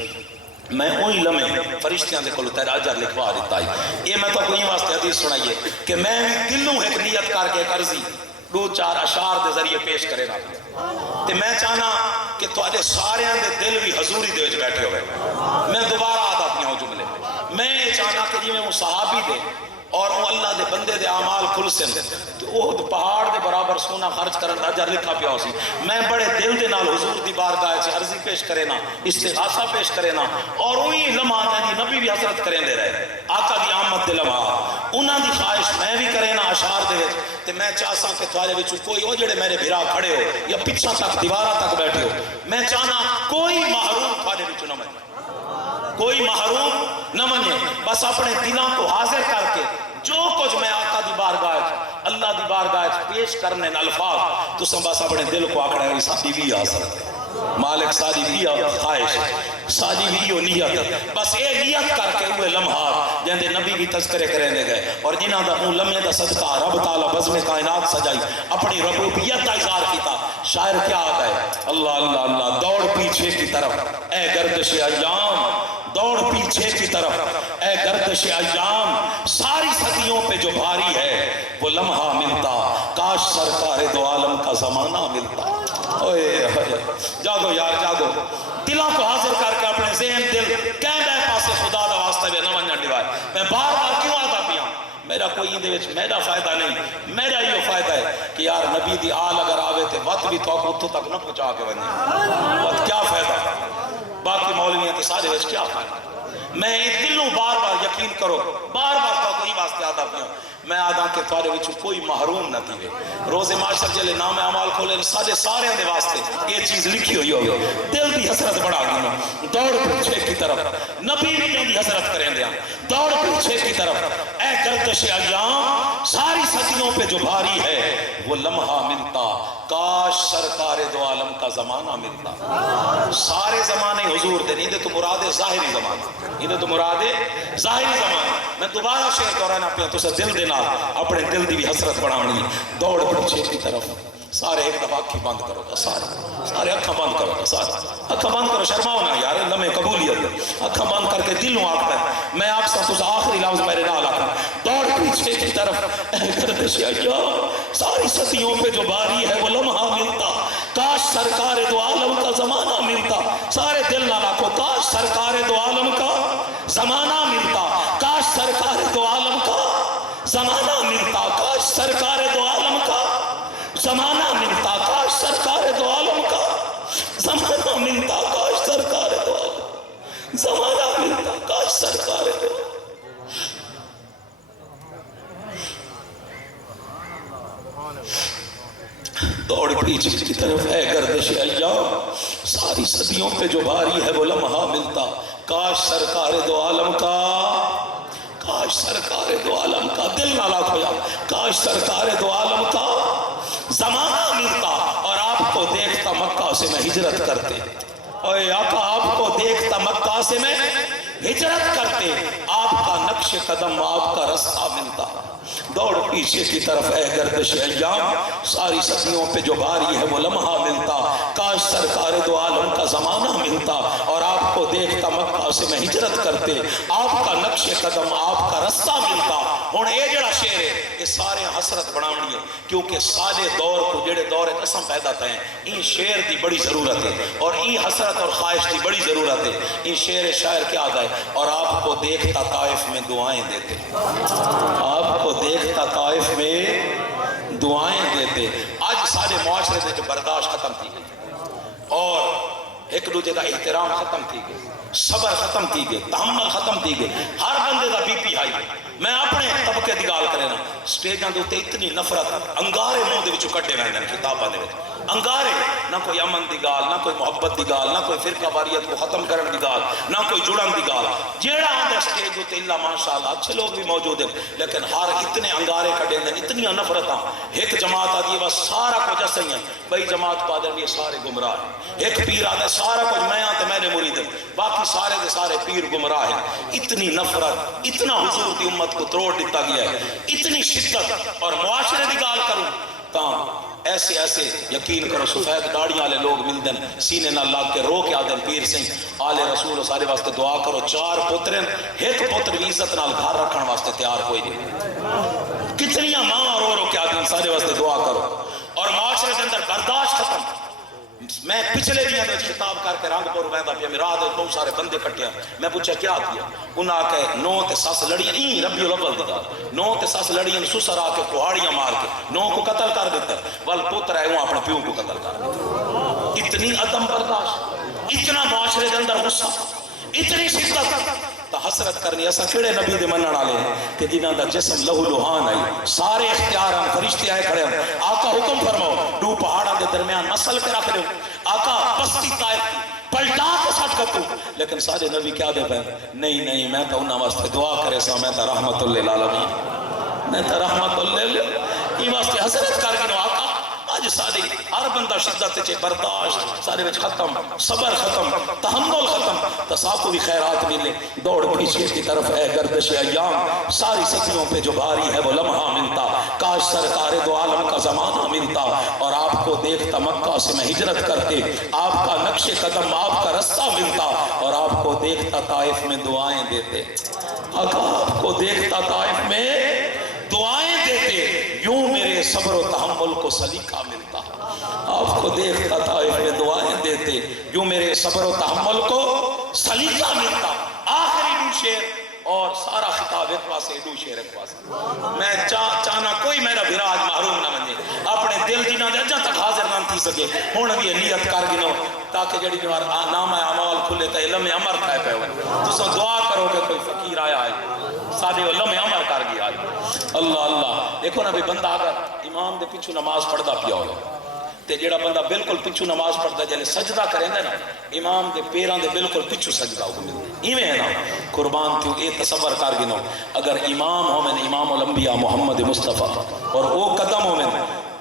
میں وہی لمحے فرشتیاں دے کول تیرا اجر لکھوا دیتا ہے یہ میں تو کوئی واسطے حدیث سنائیے کہ میں دلوں ایک نیت کر کے قرضی 2-4 اشعار دے ذریعے پیش کرے نا تے میں چاہنا کہ تواڈے سارے دے دل بھی حضوری دے وچ بیٹھے ہوئے میں دوبارہ آتا اپنے ہو جملے میں یہ چاہنا کہ جی میں وہ صحابی دے اور وہ اللہ دے بندے دے اعمال کھل سن تو وہ پہاڑ دے برابر سونا خرچ کرن دا اجر لکھا پیا ہوسی میں بڑے دل دے نال حضور دی بارگاہ وچ عرضی پیش کرے نا استغاثہ پیش کرے نا اور وہی لمحہ دی نبی بھی حضرت کریں دے رہے آقا دی آمد دے لمحہ انہاں دی خواہش میں بھی کرے نا اشعار دے وچ تے میں چاہساں کہ تھوڑے وچ کوئی او جڑے میرے بھرا کھڑے ہو یا پیچھے تک دیواراں تک بیٹھے ہو میں چاہنا کوئی محروم تھوڑے وچ نہ منے کوئی محروم نہ منے بس اپنے دلوں کو حاضر کر کے جو کچھ میں آقا دی بارگاہ اللہ دی بارگاہ پیش کرنے الفاظ تو سن بس اپنے دل کو آکڑا ہے سادی بھی حاصل مالک سادی بھی خواہش سادی بھی نیت بس اے نیت کر کے ہوئے لمحات جندے نبی بھی تذکرے کرنے گئے اور جنہاں دا اون لمحے دا صدقہ رب تعالی بزم کائنات سجائی اپنی ربوبیت کا اظہار کیتا شاعر کیا آتا ہے اللہ اللہ اللہ دوڑ پیچھے کی طرف اے گردش ایام دوڑ پیچھے کی طرف اے گردش ایام ساری صدیوں پہ جو بھاری ہے وہ لمحہ ملتا کاش سرکار دو عالم کا زمانہ ملتا جاگو یار جاگو دلوں کو حاضر کر کے اپنے ذہن دل کہہ بے پاسے خدا دا واسطہ بے نہ ونجن دیوائے میں بار بار کیوں آتا پیا میرا کوئی اندے وچ میرا فائدہ نہیں میرا یہ فائدہ ہے کہ یار نبی دی آل اگر آوے تے وقت بھی تو اتھو تک نہ پہنچا کے ونجے وقت کیا فائدہ باقی مولویاں تے سارے وچ کیا فائدہ میں دلوں بار بار یقین کرو بار بار تو کوئی واسطے آدھا پیا میں آدھا کہ تھوڑے وچوں کوئی محروم نہ تھی روز معاشر جلے نام اعمال کھولے سارے دے واسطے یہ چیز لکھی ہوئی ہوگی دل دی حسرت بڑھا گئی دوڑ پیچھے کی طرف نبی بھی دی حسرت کریں دیا دوڑ پیچھے کی طرف اے گردش ایام ساری صدیوں پہ جو بھاری ہے وہ لمحہ ملتا کاش سرکار دو عالم کا زمانہ ملتا سارے زمانے حضور دے نہیں دے تو مراد ظاہری زمانہ انہیں تو مراد ظاہری زمانہ میں دوبارہ شیئر کرانا پیا تو دل دے نال اپنے دل دی بھی حسرت بڑھانی دوڑ پیچھے کی طرف سارے ایک دفعہ اکھی بند کرو گا سارے اکھا بند کرو گا سارے اکھا بند کرو شرماؤ نہ یار لمحے قبولیت اکھا بند کر کے دلوں آتا ہے میں آپ سے تو آخری لفظ میرے نال آتا دوڑ پیچھے کی طرف گردش ایام ساری صدیوں پہ جو باری ہے وہ لمحہ ملتا کاش سرکار دو عالم کا زمانہ ملتا سارے دل نہ لاکھو کاش سرکار دو عالم کا زمانہ ملتا کاش سرکار دو عالم کا زمانہ ملتا کاش سرکار دو عالم کا زمانہ ملتا کاش سرکار دو عالم کا زمانہ ملتا کاش سرکار دو عالم زمانہ ملتا کاش سرکار دو دوڑ پیچھے کی طرف ہے گردش ایام ساری صدیوں پہ جو بھاری ہے وہ لمحہ ملتا کاش سرکار دو عالم کا، کاش سرکار دو عالم کا دل نہ لاکھ ہویا، کاش سرکار دو عالم کا زمانہ ملتا اور آپ کو دیکھتا مکہ سے میں ہجرت کرتے، اے آقا آپ کو دیکھتا مکہ سے میں ہجرت کرتے، آپ کا نقش قدم آپ کا رستہ ملتا، دوڑ پیچھے کی طرف اے گردش ایام، ساری صدیوں پہ جو باری ہے وہ لمحہ ملتا، کاش سرکار دو عالم کا زمانہ ملتا اور آپ کو دیکھتا مکہ سے میں ہجرت کرتے، آپ کا نقش قدم آپ کا رستہ ملتا۔ ہن اے جڑا شعر ہے یہ سارے حسرت بناونی ہے، کیونکہ سارے دور کو جڑے دور قسم پیدا تھے این شعر دی بڑی ضرورت ہے اور این حسرت اور خواہش دی بڑی ضرورت ہے۔ این شعر شاعر کیا گئے، اور آپ کو دیکھتا طائف میں دعائیں دیتے، آپ کو دیکھتا طائف میں دعائیں دیتے۔ آج سارے معاشرے دے جو برداشت ختم تھی گئی اور ایک دوسرے کا احترام ختم تھی گئی، صبر ختم تھی گئی، تحمل ختم تھی گئی، ہر بندے دا بی پی ہائی۔ میں اپنے طبقے دی گال کرے نا، سٹیجاں دے اوتے اتنی نفرت، انگارے منہ دے وچوں کڈے ویندے نے کتاباں دے وچ، انگارے، نہ کوئی امن دی گال، نہ کوئی محبت دی گال، نہ کوئی فرقہ واریت کو ختم کرن دی گال، نہ کوئی جڑن دی گال، جیڑا آندا سٹیج اوتے اللہ ماشاءاللہ اچھے لوگ بھی موجود ہیں، لیکن ہر اتنے انگارے کڈے نے، اتنی نفرتاں۔ ایک جماعت آدھی بس سارا کچھ اسیں ہیں، بئی جماعت کو آدھے سارے گمراہ ہیں، ایک پیر آدھے سارا کچھ میں آتے میں نے مرید ہیں، باقی سارے دے سارے پیر گمراہ ہیں۔ اتنی نفرت، اتنا حضور دی امت کو توڑ دیتا گیا ہے، اتنی شدت، اور معاشرے دی گال کروں تاں ایسے ایسے یقین کرو سفید داڑیاں والے لوگ ملتے ہیں، سینے نہ لاگ کے رو کے آدھے پیر سنگھ آل رسول سارے واسطے دعا کرو، 4 پتریں ایک پتر بھی عزت نال گھر رکھن واسطے تیار کوئی نہیں، کتنیاں ماں رو رو کے آدھے سارے واسطے دعا کرو، اور معاشرے کے اندر برداشت ختم۔ میں پچھلے دنیا میں خطاب کر کے رنگ پور ویندا پیا، میرا دے بہت سارے بندے کٹیا، میں پوچھا کیا کیا، انہاں آکے 9 تے سس لڑیاں، این ربیع الاول دی گل، 9 تے سس لڑیاں سسر آ کے کہاڑیاں مار کے 9 کو قتل کر دیتا، ول پتر ہے وہ اپنے پیو کو قتل کر دیتا۔ اتنی عدم برداشت، اتنا معاشرے کے اندر غصہ، اتنی شدت، تا حسرت کرنی ایسا کیڑے نبی دے منن والے ہیں کہ جنہاں دا جسم لہو لوہان آئی، سارے اختیار ہیں، فرشتے آئے کھڑے ہیں، آقا حکم فرماؤ 2 پہاڑاں دے درمیان نسل کے رکھ دو، آقا پستی طائف پلٹا کے سٹ کتو، لیکن سارے نبی کیا دے پہ نہیں نہیں میں تو انہاں واسطے دعا کرے سا، میں تو رحمت للعالمین، میں تو رحمت للعالمین، یہ واسطے حسرت کر کے آقا آج ساری ہر بندہ شدت چے برداشت سارے وچ ختم، صبر ختم، تحمل ختم، تساکو بھی خیرات ملے، دوڑ پیچھے کی طرف اے گردش ایام، ساری صدیوں پہ جو باری ہے وہ لمحہ ملتا، کاش سرکار دو عالم کا زمانہ ملتا اور آپ کو دیکھتا مکہ سے میں ہجرت کرتے، آپ کا نقش قدم آپ کا رستہ ملتا اور آپ کو دیکھتا طائف میں دعائیں دیتے، آقا آپ کو دیکھتا طائف میں دعائیں دیتے، یوں میرے صبر و تحمل کو سلیقہ ملتا، آپ کو دیکھتا طائف میں دعائیں دیتے، یوں میرے صبر و تحمل کو سلیقہ ملتا۔ آخری 2 شعر اور سارا خطاب ایک پاس ہے، 2 شعر ایک پاس ہے، میں چاہنا کوئی میرا بھراج محروم نہ بنے، اپنے دل دینا دے اجاں تک حاضر نہ تھی سکے، ہون بھی نیت کر گنو تاکہ جڑی جوار نام اعمال کھلے تے علم عمر کھائے پہ ہوئے، تسو دعا کرو کہ کوئی فقیر آیا ہے سادے علم عمر کر گیا ہے۔ اللہ اللہ، دیکھو نا بھی بندہ اگر امام دے پیچھو نماز پڑھدا پیا ہو تے جڑا بندہ بالکل پیچھو نماز پڑھدا جلے سجدہ کرے نا امام دے پیراں دے بالکل پیچھو سجدہ ہو ملدا، ایویں ہے نا، قربان کیوں اے تصور کر گنو اگر امام ہوویں امام الانبیاء محمد مصطفیٰ اور او قدم ہوویں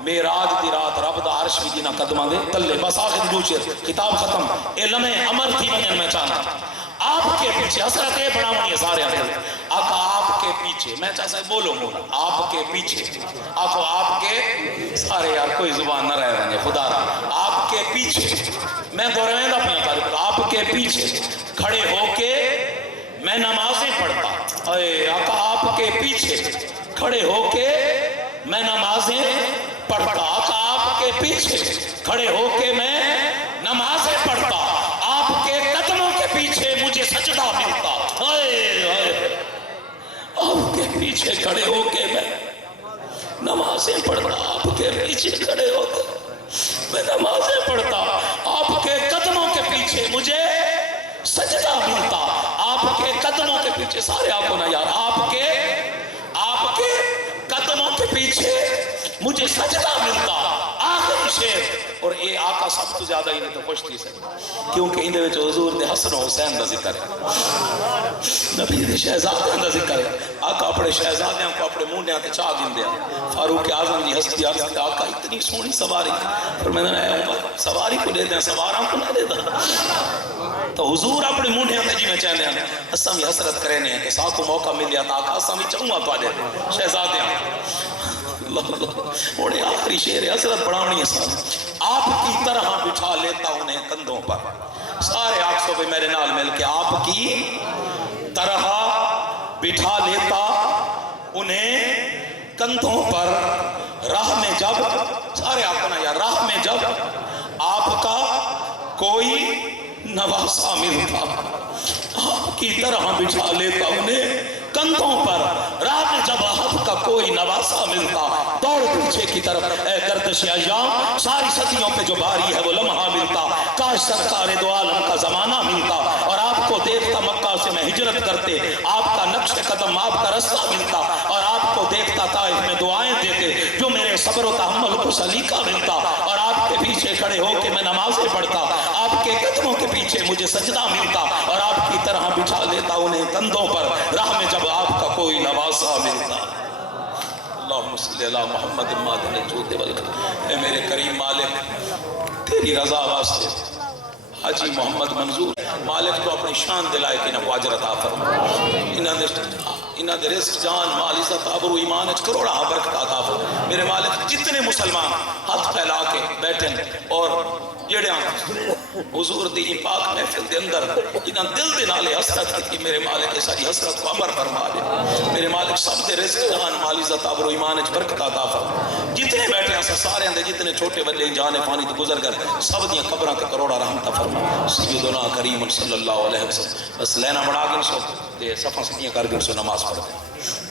معراج دی رات رب دا عرش بھی جنہاں قدماں دے تلے، بس آخر 2 شعر خطاب ختم، علم عمر تھی ونجن میں چاہنا آپ کے پیچھے حسرت اے بڑا ہونی ہے سارے آتے آقا آپ کے پیچھے، میں چاہتا ہے بولو مولا آپ کے پیچھے، آقا آپ کے سارے یار کوئی زبان نہ رہ رہے خدا رہا، آپ کے پیچھے میں دورے دا پیا تاریخ، آپ کے پیچھے کھڑے ہو کے میں نمازیں پڑھتا، اے آقا آپ کے پیچھے کھڑے ہو کے میں نمازیں پڑھتا، آقا آپ کے پیچھے کھڑے ہو کے میں نمازیں پڑھتا، آپ کے قدموں کے پیچھے مجھے سجدہ ملتا، آپ کے پیچھے کھڑے ہو کے میں نمازیں پڑھتا، آپ کے پیچھے کھڑے ہو کے میں نمازیں پڑھتا، آپ کے قدموں کے پیچھے مجھے سجدہ ملتا، آپ کے قدموں کے پیچھے سارے آپ کو نہ یار، آپ کے قدموں کے پیچھے مجھے سجدہ ملتا۔ آخری شیر اور اے آقا سب تو زیادہ ہی تو خوش تھی سکتا کیونکہ اندے وچ حضور دے حسن و حسین دا ذکر ہے، نبی دے شہزادیاں دا ذکر ہے۔ آقا اپنے شہزادیاں کو اپنے منڈیاں تے چاہ گندیا، فاروق اعظم دی ہستی عرض تے آقا اتنی سونی سواری، پر میں نے اے عمر سواری کو دے دیں سواراں کو نہ دے دیں، تو حضور اپنے منڈیاں تے جی میں چاہنے ہیں اساں بھی حسرت کرنے ہیں کہ ساکو موقع مل جاتا آقا اساں بھی چاہوں گا تواڈے شہزادیاں۔ اور آخری شعر حضرت بڑھانی ہے ساتھ، آپ کی طرح بٹھا لیتا انہیں کندھوں پر، سارے آپ سو بھی میرے نال مل کے آپ کی طرح بٹھا لیتا انہیں کندھوں پر، راہ میں جب سارے آپ نا یا راہ میں جب آپ کا کوئی نواسا ملتا، آپ کی طرح بٹھا لیتا انہیں کندھوں پر، راہ میں جب آپ کا کوئی نواسا ملتا، دوڑ پیچھے کی طرف اے گردش ایام، ساری صدیوں پہ جو باری ہے وہ لمحہ ملتا، کاش سرکار دو عالم کا زمانہ ملتا، اور آپ کو دیکھتا مکہ سے میں ہجرت کرتے، آپ کا نقش قدم آپ کا رستہ ملتا، اور آپ کو دیکھتا طائف میں دعائیں دیتے، جو میرے صبر و تحمل کو سلیقہ ملتا، اور آپ کے پیچھے کھڑے ہو کے میں نمازیں پڑھتا، آپ کے قدموں کے پیچھے مجھے سجدہ ملتا، اور آپ کی طرح بٹھا لیتا انہیں کندھوں پر، راہ میں جب آپ کا کوئی نواسا ملتا۔ اللہم صلی اللہ محمد مادن جوتے والکہ، اے میرے کریم مالک تیری رضا واسطے حاجی محمد منظور مالک تو اپنی شان دلائے کہ انہوں کو اجر عطا فرما، انہوں دے رزق جان مال عزت آبرو ایمان اچ کروڑا برکت عطا فرما۔ میرے مالک جتنے مسلمان ہاتھ پھیلا کے بیٹھیں اور جڑیاں حضور دی پاک محفل دے اندر انہاں دل دے نالے حسرت کی، میرے مالک ساری حسرت کو عمر فرما دے، میرے مالک سب دے رزق جان مال عزت آبرو ایمان اچ برکت عطا فرما۔ جتنے بیٹھے ہیں سارے اندر جتنے چھوٹے بڑے جان فانی تو گزر کر سب دیاں قبراں تے کروڑا رحمت فرما۔ سیدنا کریم صلی اللہ علیہ وسلم بس لینا بڑا گن سو تے صفاں سکیاں کر گن سو نماز پڑھتے ہیں۔